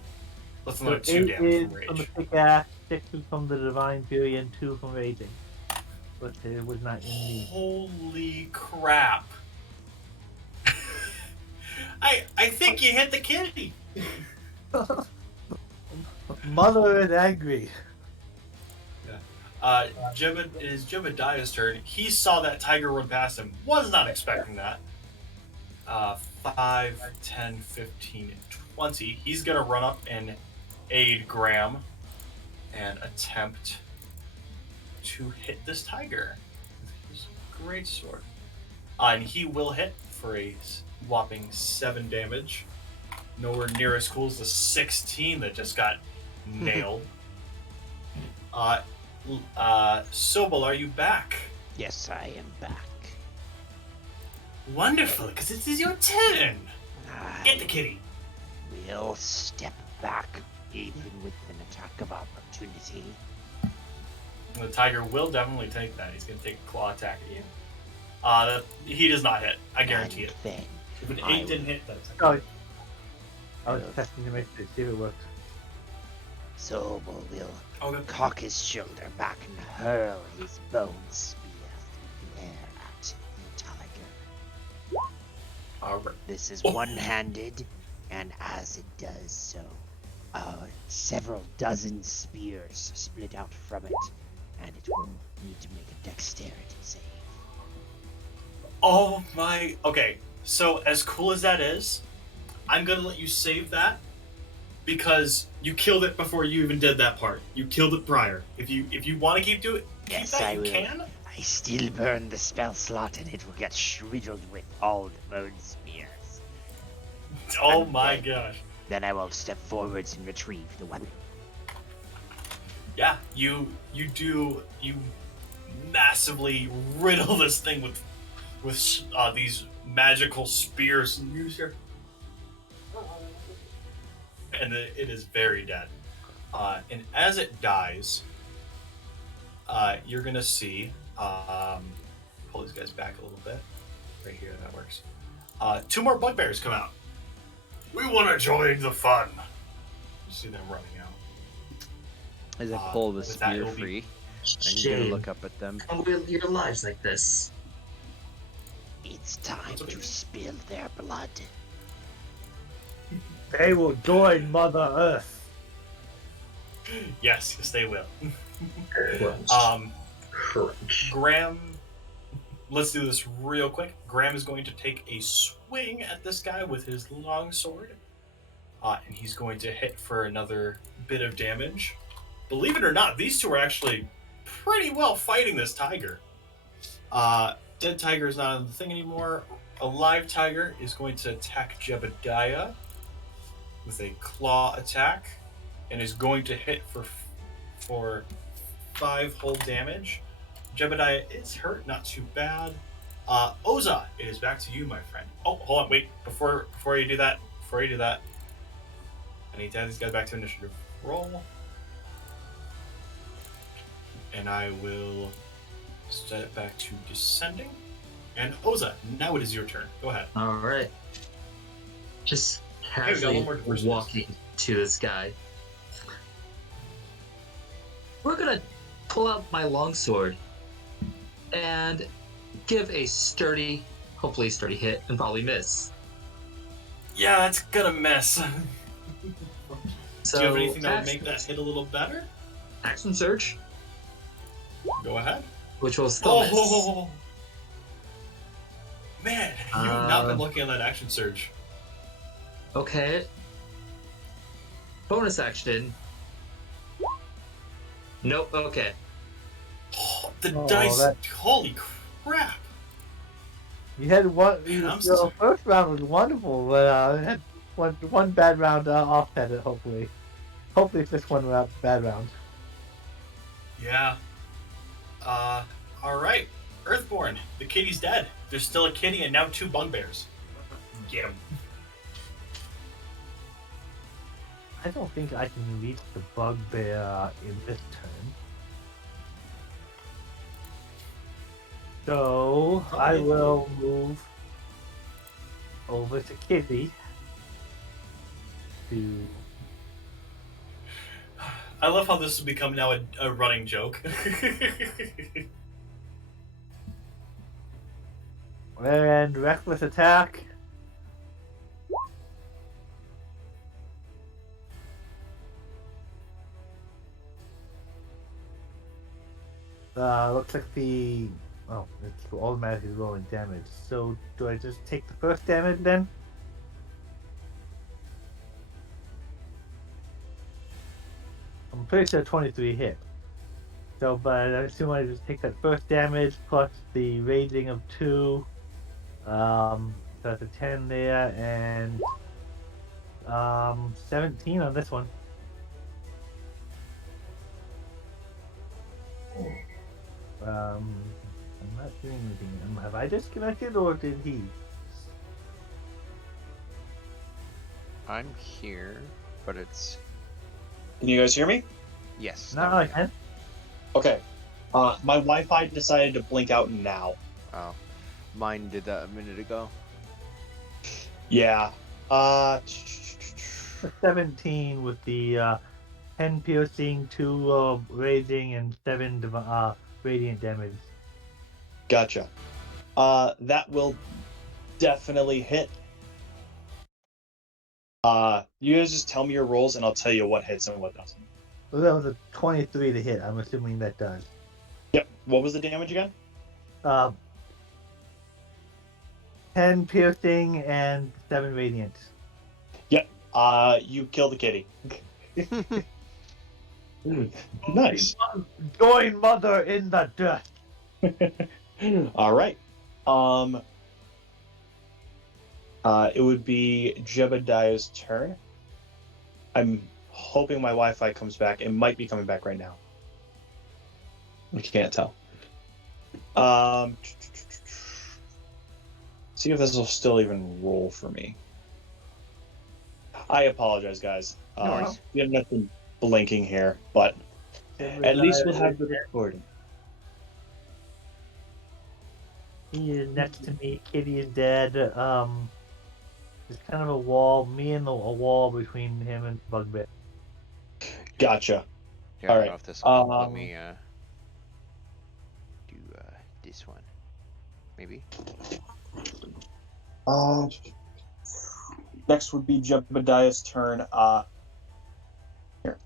Let's another 2 damage is from from the rage. pickaxe, 6 is from the divine fury, and 2 from raging. But it was not in me. Holy crap. I think you hit the kitty. Mother is angry. It is Jebediah's turn. He saw that tiger run past him. Was not expecting that. 5, 10, 15, 20. He's going to run up and aid Graham and attempt to hit this tiger with his great sword. And he will hit for a whopping 7 damage. Nowhere near as cool as the 16 that just got nailed. Sobal, are you back? Yes, I am back. Wonderful, because this is your turn. Get the kitty. We'll step back even with an attack of opportunity. The tiger will definitely take that. He's going to take a claw attack at you. He does not hit. I guarantee And it. then If an I 8 didn't hit, that's Oh, I was testing to make it see if it worked. Sobal will Okay. cock his shoulder back and hurl his bone spear through the air at the tiger. Alright. This is one-handed, and as it does so, several dozen spears split out from it, and it will need to make a dexterity save. Oh my. Okay, so as cool as that is, I'm gonna let you save that because you killed it before you even did that part. You killed it prior. If you want to keep doing, Yes, that, I you will. can. I still burn the spell slot, and it will get shriveled with all the bone spears. Oh And my then- gosh. Then I will step forwards and retrieve the weapon. Yeah, you massively riddle this thing with these magical spears and use your, and it is very dead. And as it dies, you're gonna see. Pull these guys back a little bit. Right here, that works. 2 more bugbears come out. We want to join the fun. You see them running out. As I pull the with that, spear it'll be- free, I'm gonna Shame. look up at them. Come live your lives like this. It's time That's okay. to spill their blood. They will join Mother Earth. Yes, they will. Crunch. Crunch. Graham, let's do this real quick. Graham is going to take a swing at this guy with his long sword. And he's going to hit for another bit of damage. Believe it or not, these two are actually pretty well fighting this tiger. Dead tiger is not on the thing anymore. A live tiger is going to attack Jebediah with a claw attack and is going to hit for 5 whole damage. Jebediah is hurt, not too bad. Oza, it is back to you, my friend. Oh, hold on, wait. Before you do that, I need to add these guys back to initiative roll. And I will set it back to descending. And Oza, now it is your turn. Go ahead. Alright. Just we got casually one more diversity. walking to this guy. We're gonna pull out my longsword and give a sturdy, hopefully sturdy hit, and probably miss. Yeah, that's gonna miss. So, Do you have anything that would action, make that hit a little better? action surge, Go ahead. which will still miss. Oh, man, you have not been looking at that action surge. Okay. Bonus action. Nope, okay. Oh, the Oh, dice! that- Holy crap! You had one. Man, I'm Your so- first round was wonderful, but it had one bad round offset it. Hopefully it's just one bad round. Yeah. All right. Earthborn. The kitty's dead. There's still a kitty and now 2 bugbears. Get him. I don't think I can reach the bugbear in this turn. So I will move over to Kitty to. I love how this has become now a running joke. And reckless attack. Looks like it's automatically rolling damage. So do I just take the first damage then? I'm pretty sure 23 hit. So, but I assume I just take that first damage plus the raging of 2. So that's a 10 there, and 17 on this one. I'm not doing anything. Have I disconnected or did he? I'm here, but it's Can you guys hear me? yes. No, there we I go. can't. Okay. My Wi-Fi decided to blink out now. Oh, mine did that a minute ago. Yeah. a 17 with the 10 piercing, 2 raging, and 7 radiant damage. Gotcha. That will definitely hit. You guys just tell me your rolls, and I'll tell you what hits and what doesn't. Well, that was a 23 to hit. I'm assuming that does. Yep. What was the damage again? 10 piercing and 7 radiant. Yep. You kill the kitty. Nice. Join mother in the dust. All right. It would be Jebediah's turn. I'm hoping my Wi-Fi comes back. It might be coming back right now. I can't tell. See if this will still even roll for me. I apologize, guys. No worries. We have nothing blinking here, but at least we'll have the recording. He is next to me. Kitty is dead. There's kind of a wall. Me and a wall between him and Bugbear. Gotcha. Yeah, I All don't right. know if this will let me do this one. Maybe. Next would be Jebediah's turn. Here.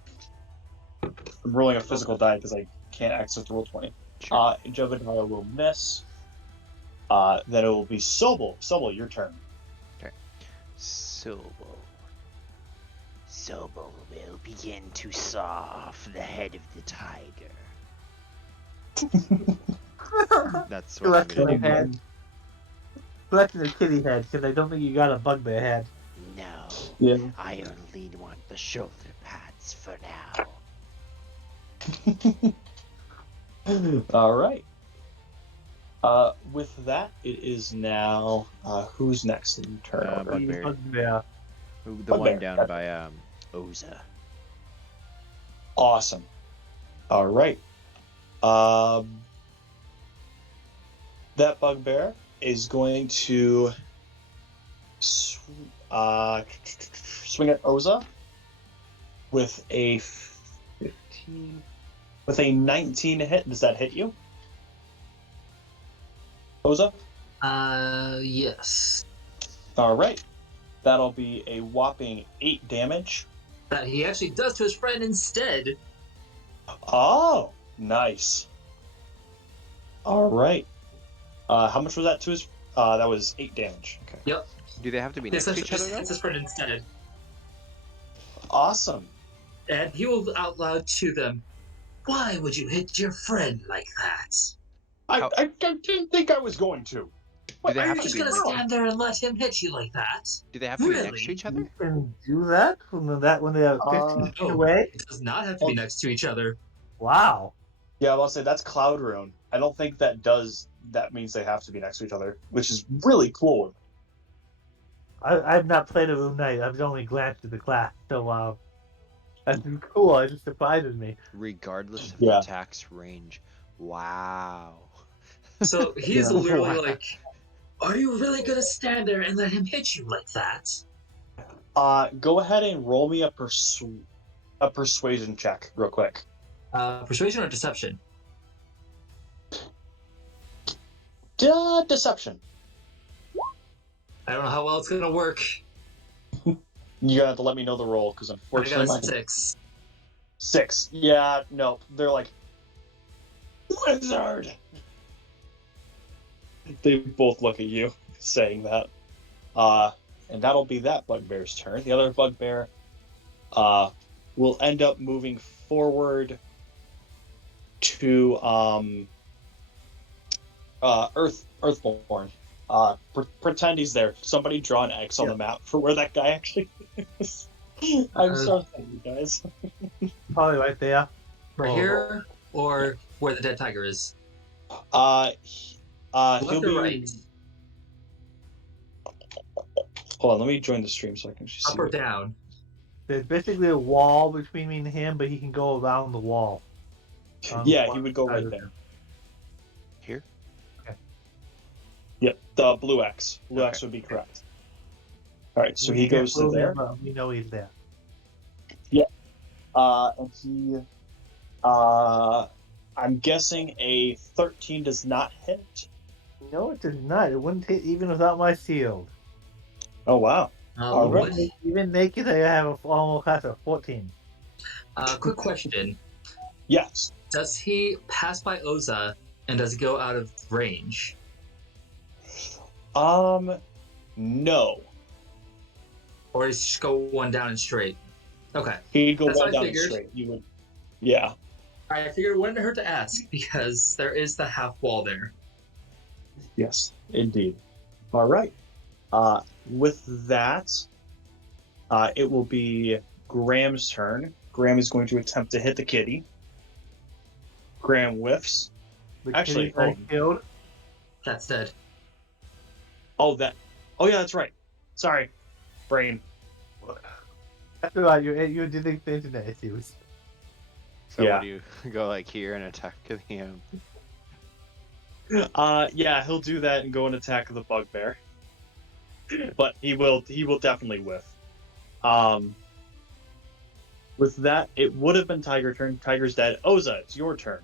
I'm rolling a physical die because I can't access the roll 20. Sure. Jebediah will miss. Then it will be Sobal. Sobal, your turn. Sobal. Sobal will begin to saw off the head of the tiger. That's what I'm Collecting gonna a do. head. Collecting a kitty head, because I don't think you got a Bugbear head. No, Yeah. I only want the shoulder pads for now. All right. With that, it is now who's next in turn order? Bugbear. Bugbear. The Bugbear. one down by Oza. Awesome. All right. That bugbear is going to swing at Oza with a 15, with a 19 hit. Does that hit you, Oza? Yes. All right. That'll be a whopping 8 damage. That he actually does to his friend instead. Oh, nice. All right. How much was that to his? That was 8 damage. Okay. Yep. Do they have to be He next to essentially each other just though? hits his friend instead. Awesome. And he will out loud to them, "Why would you hit your friend like that? I didn't think I was going to. Do they Are have you to just be? gonna stand there and let him hit you like that?" Do they have to be next to Really? each other? You can do that when they are 15 feet No, away? it does not have to be next to each other. Wow. Yeah, I'll say that's Cloud Rune. I don't think that means they have to be next to each other, which is really cool. I've not played a Rune Knight. I've only glanced at the class, so that's cool. It just surprises me. Regardless of Yeah. the attack's range. Wow. So he's Yeah. literally Wow. like, "Are you really gonna stand there and let him hit you like that?" Go ahead and roll me a persuasion check real quick. Persuasion or deception? Deception. I don't know how well it's gonna work. You're gonna have to let me know the roll because I unfortunately got a my 6. 6. Yeah, no, they're like wizard. They both look at you saying that. And that'll be that bugbear's turn. The other bugbear will end up moving forward to Earthborn. Pretend he's there. Somebody draw an X on the map for where that guy actually is. I'm so sorry, you guys. Probably right there. Right Oh. here, or where the dead tiger is? He'll Left or be. right? Hold on, let me join the stream so I can see. Up or down? There's basically a wall between me and him, but he can go around the wall. Yeah, he would go right there. Here? Yep, the blue X. Blue X Okay. would be correct. All right, so We he can't goes to prove him, there. but we know he's there. And he, I'm guessing a 13 does not hit. No, it does not. It wouldn't hit even without my shield. Oh wow! All right. Even naked, I have a normal class of 14. Quick question. Yes. Does he pass by Oza, and does he go out of range? No. Or does he just go one down and straight? Okay. He'd go That's one what I down and figured. straight. You would. Yeah. I figured it wouldn't hurt to ask, because there is the half wall there. Yes, indeed. All right. With that, it will be Graham's turn. Graham is going to attempt to hit the kitty. Graham whiffs. The Actually, kitty I killed. That's dead. Oh, yeah, that's right. Sorry, brain. That's right. You're dealing with internet issues. So Yeah. what do you go like here and attack him? Yeah, he'll do that and go and attack the bugbear. But he will definitely whiff. With that, it would have been Tiger's turn. Tiger's dead. Oza, it's your turn.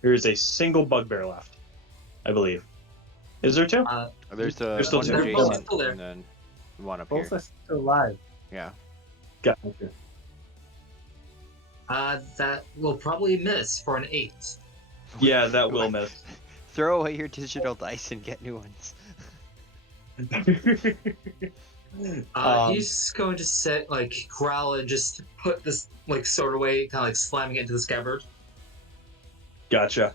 There is a single bugbear left, I believe. Is there two? There's the There's still one two. adjacent Still there. and then one up Both here. are still alive. Yeah. Gotcha. That will probably miss for an 8. Yeah, that will miss. Throw away your digital dice and get new ones. He's going to sit, growl and just put this, sword away, kind of slamming it into the scabbard. Gotcha.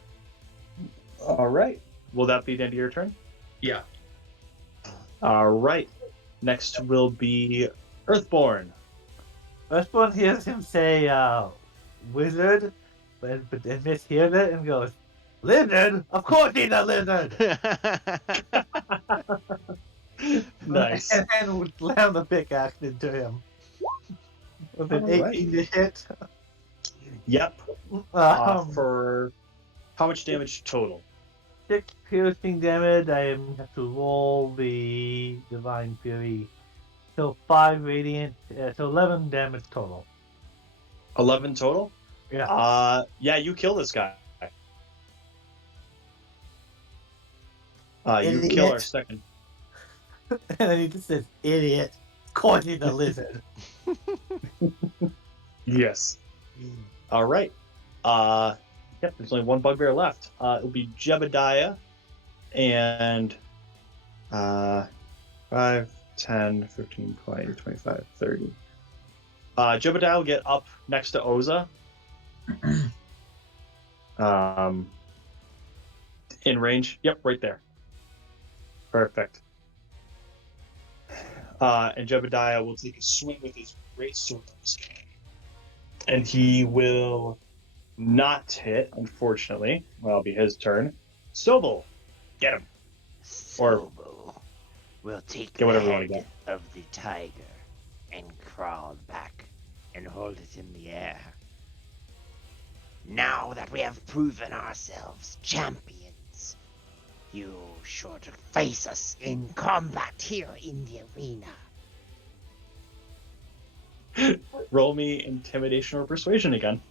All right. Will that be the end of your turn? Yeah. All right. Next will be Earthborn. First one hears him say wizard, but mishears it and goes, lizard? Of course he's a lizard! Nice. And would slam the pickaxe into him. With an 18 to hit. Yep. For how much damage total? 6 piercing damage. I have to roll the Divine Fury. So 5 radiant. So 11 damage total. 11 total? Yeah. Yeah, you kill this guy. You Idiot. kill our second. And then he just says, idiot. Of course he's a lizard. Yes. All right. Yep, there's only one bugbear left. It'll be Jebediah. And 5, 10, 15, 20, 25, 30. Jebediah will get up next to Oza. In range. Yep, right there. Perfect. And Jebediah will take a swing with his great sword. And he will not hit, unfortunately. Well, it'll be his turn. Sobal, get him. Sobal will take get the whatever you wanna head get. of the tiger and crawl back and hold it in the air. Now that we have proven ourselves champions, you sure to face us in combat here in the arena. Roll me intimidation or persuasion again.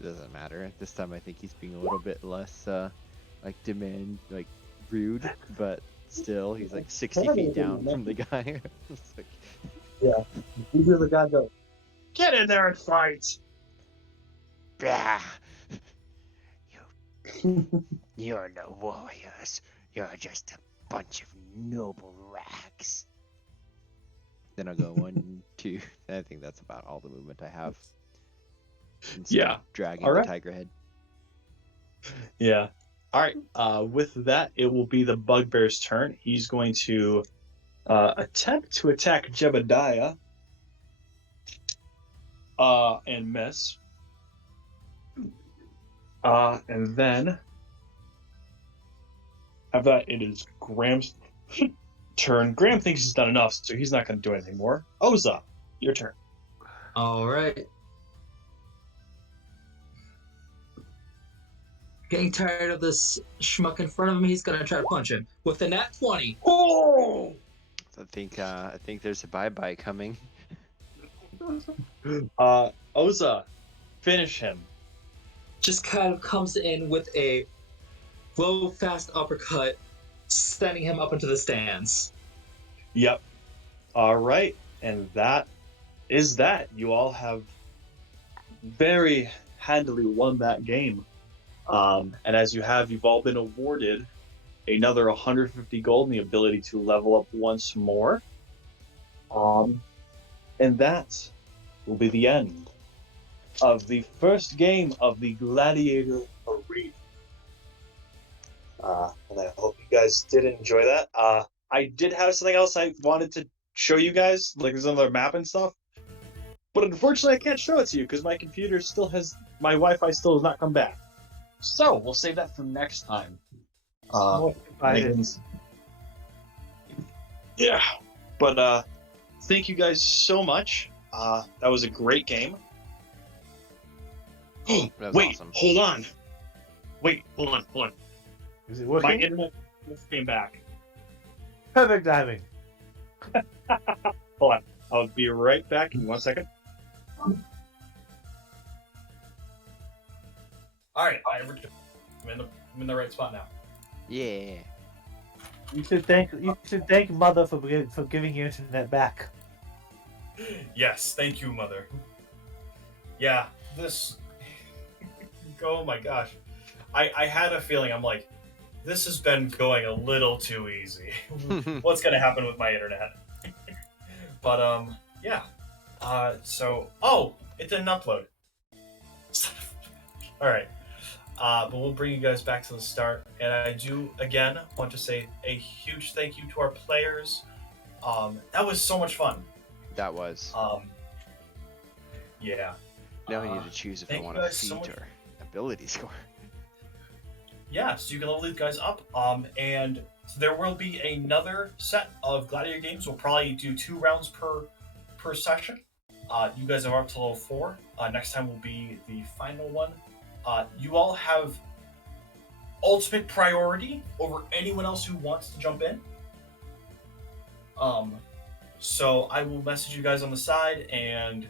It doesn't matter. This time I think he's being a little bit less rude, but still he's 60 feet down from the guy. It's like, Yeah. You hear the guy go, get in there and fight! Blah. You're no warriors. You're just a bunch of noble rags. then I'll go 1, 2. I think that's about all the movement I have. Instead Yeah. of dragging All right. the tiger head. Yeah. All right. With that, it will be the bugbear's turn. He's going to attempt to attack Jebediah and miss. And then after that, it is Graham's turn. Graham thinks he's done enough, so he's not going to do anything more. Oza, your turn. Alright. Getting tired of this schmuck in front of him, he's gonna try to punch him. With the nat 20. Oh! It's I think there's a bye-bye coming. Oza, finish him. Just kind of comes in with a low, fast uppercut, sending him up into the stands. Yep. All right, and that is that. You all have very handily won that game. And as you have, you've all been awarded another 150 gold and the ability to level up once more. And that will be the end of the first game of the Gladiator Arena. And I hope you guys did enjoy that. I did have something else I wanted to show you guys, like there's another map and stuff. But unfortunately, I can't show it to you because my computer still has, my Wi-Fi still has not come back. So we'll save that for next time. Yeah, but thank you guys so much. That was a great game. Oh, That was wait, awesome. hold on. Hold on. Is it My working? internet just came back. Perfect timing. Hold on. I'll be right back in 1 second. All right, I'm in the right spot now. Yeah. You should thank Mother for giving your internet back. Yes, thank you, Mother. Yeah, this. Oh my gosh, I had a feeling. I'm like, this has been going a little too easy. What's gonna happen with my internet? But yeah. So it didn't upload. All right. But we'll bring you guys back to the start, and I do again want to say a huge thank you to our players. That was so much fun. That was. Yeah. Now we need to choose if we thank want you to guys so feat much. or ability score. Yeah, so you can level these guys up. And there will be another set of Gladiator games. We'll probably do 2 rounds per session. You guys are up to level 4. Next time will be the final one. You all have ultimate priority over anyone else who wants to jump in. So I will message you guys on the side and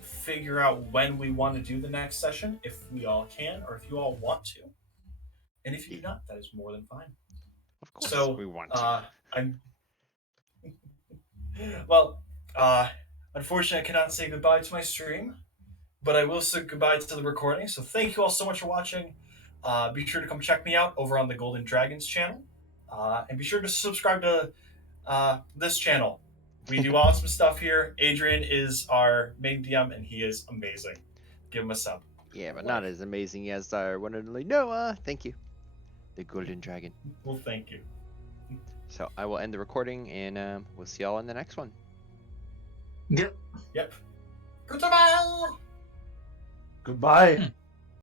figure out when we want to do the next session, if we all can, or if you all want to. And if you do not, that is more than fine. Of course, So we want to. I'm well. Unfortunately, I cannot say goodbye to my stream, but I will say goodbye to the recording. So thank you all so much for watching. Be sure to come check me out over on the Golden Dragons channel, and be sure to subscribe to this channel. We do awesome stuff here. Adrian is our main DM, and he is amazing. Give him a sub. Yeah, but not as amazing as our one and only Noah. Thank you. The Golden Dragon. Well, thank you. So I will end the recording, and we'll see y'all in the next one. Yep. Yep. Goodbye. Goodbye.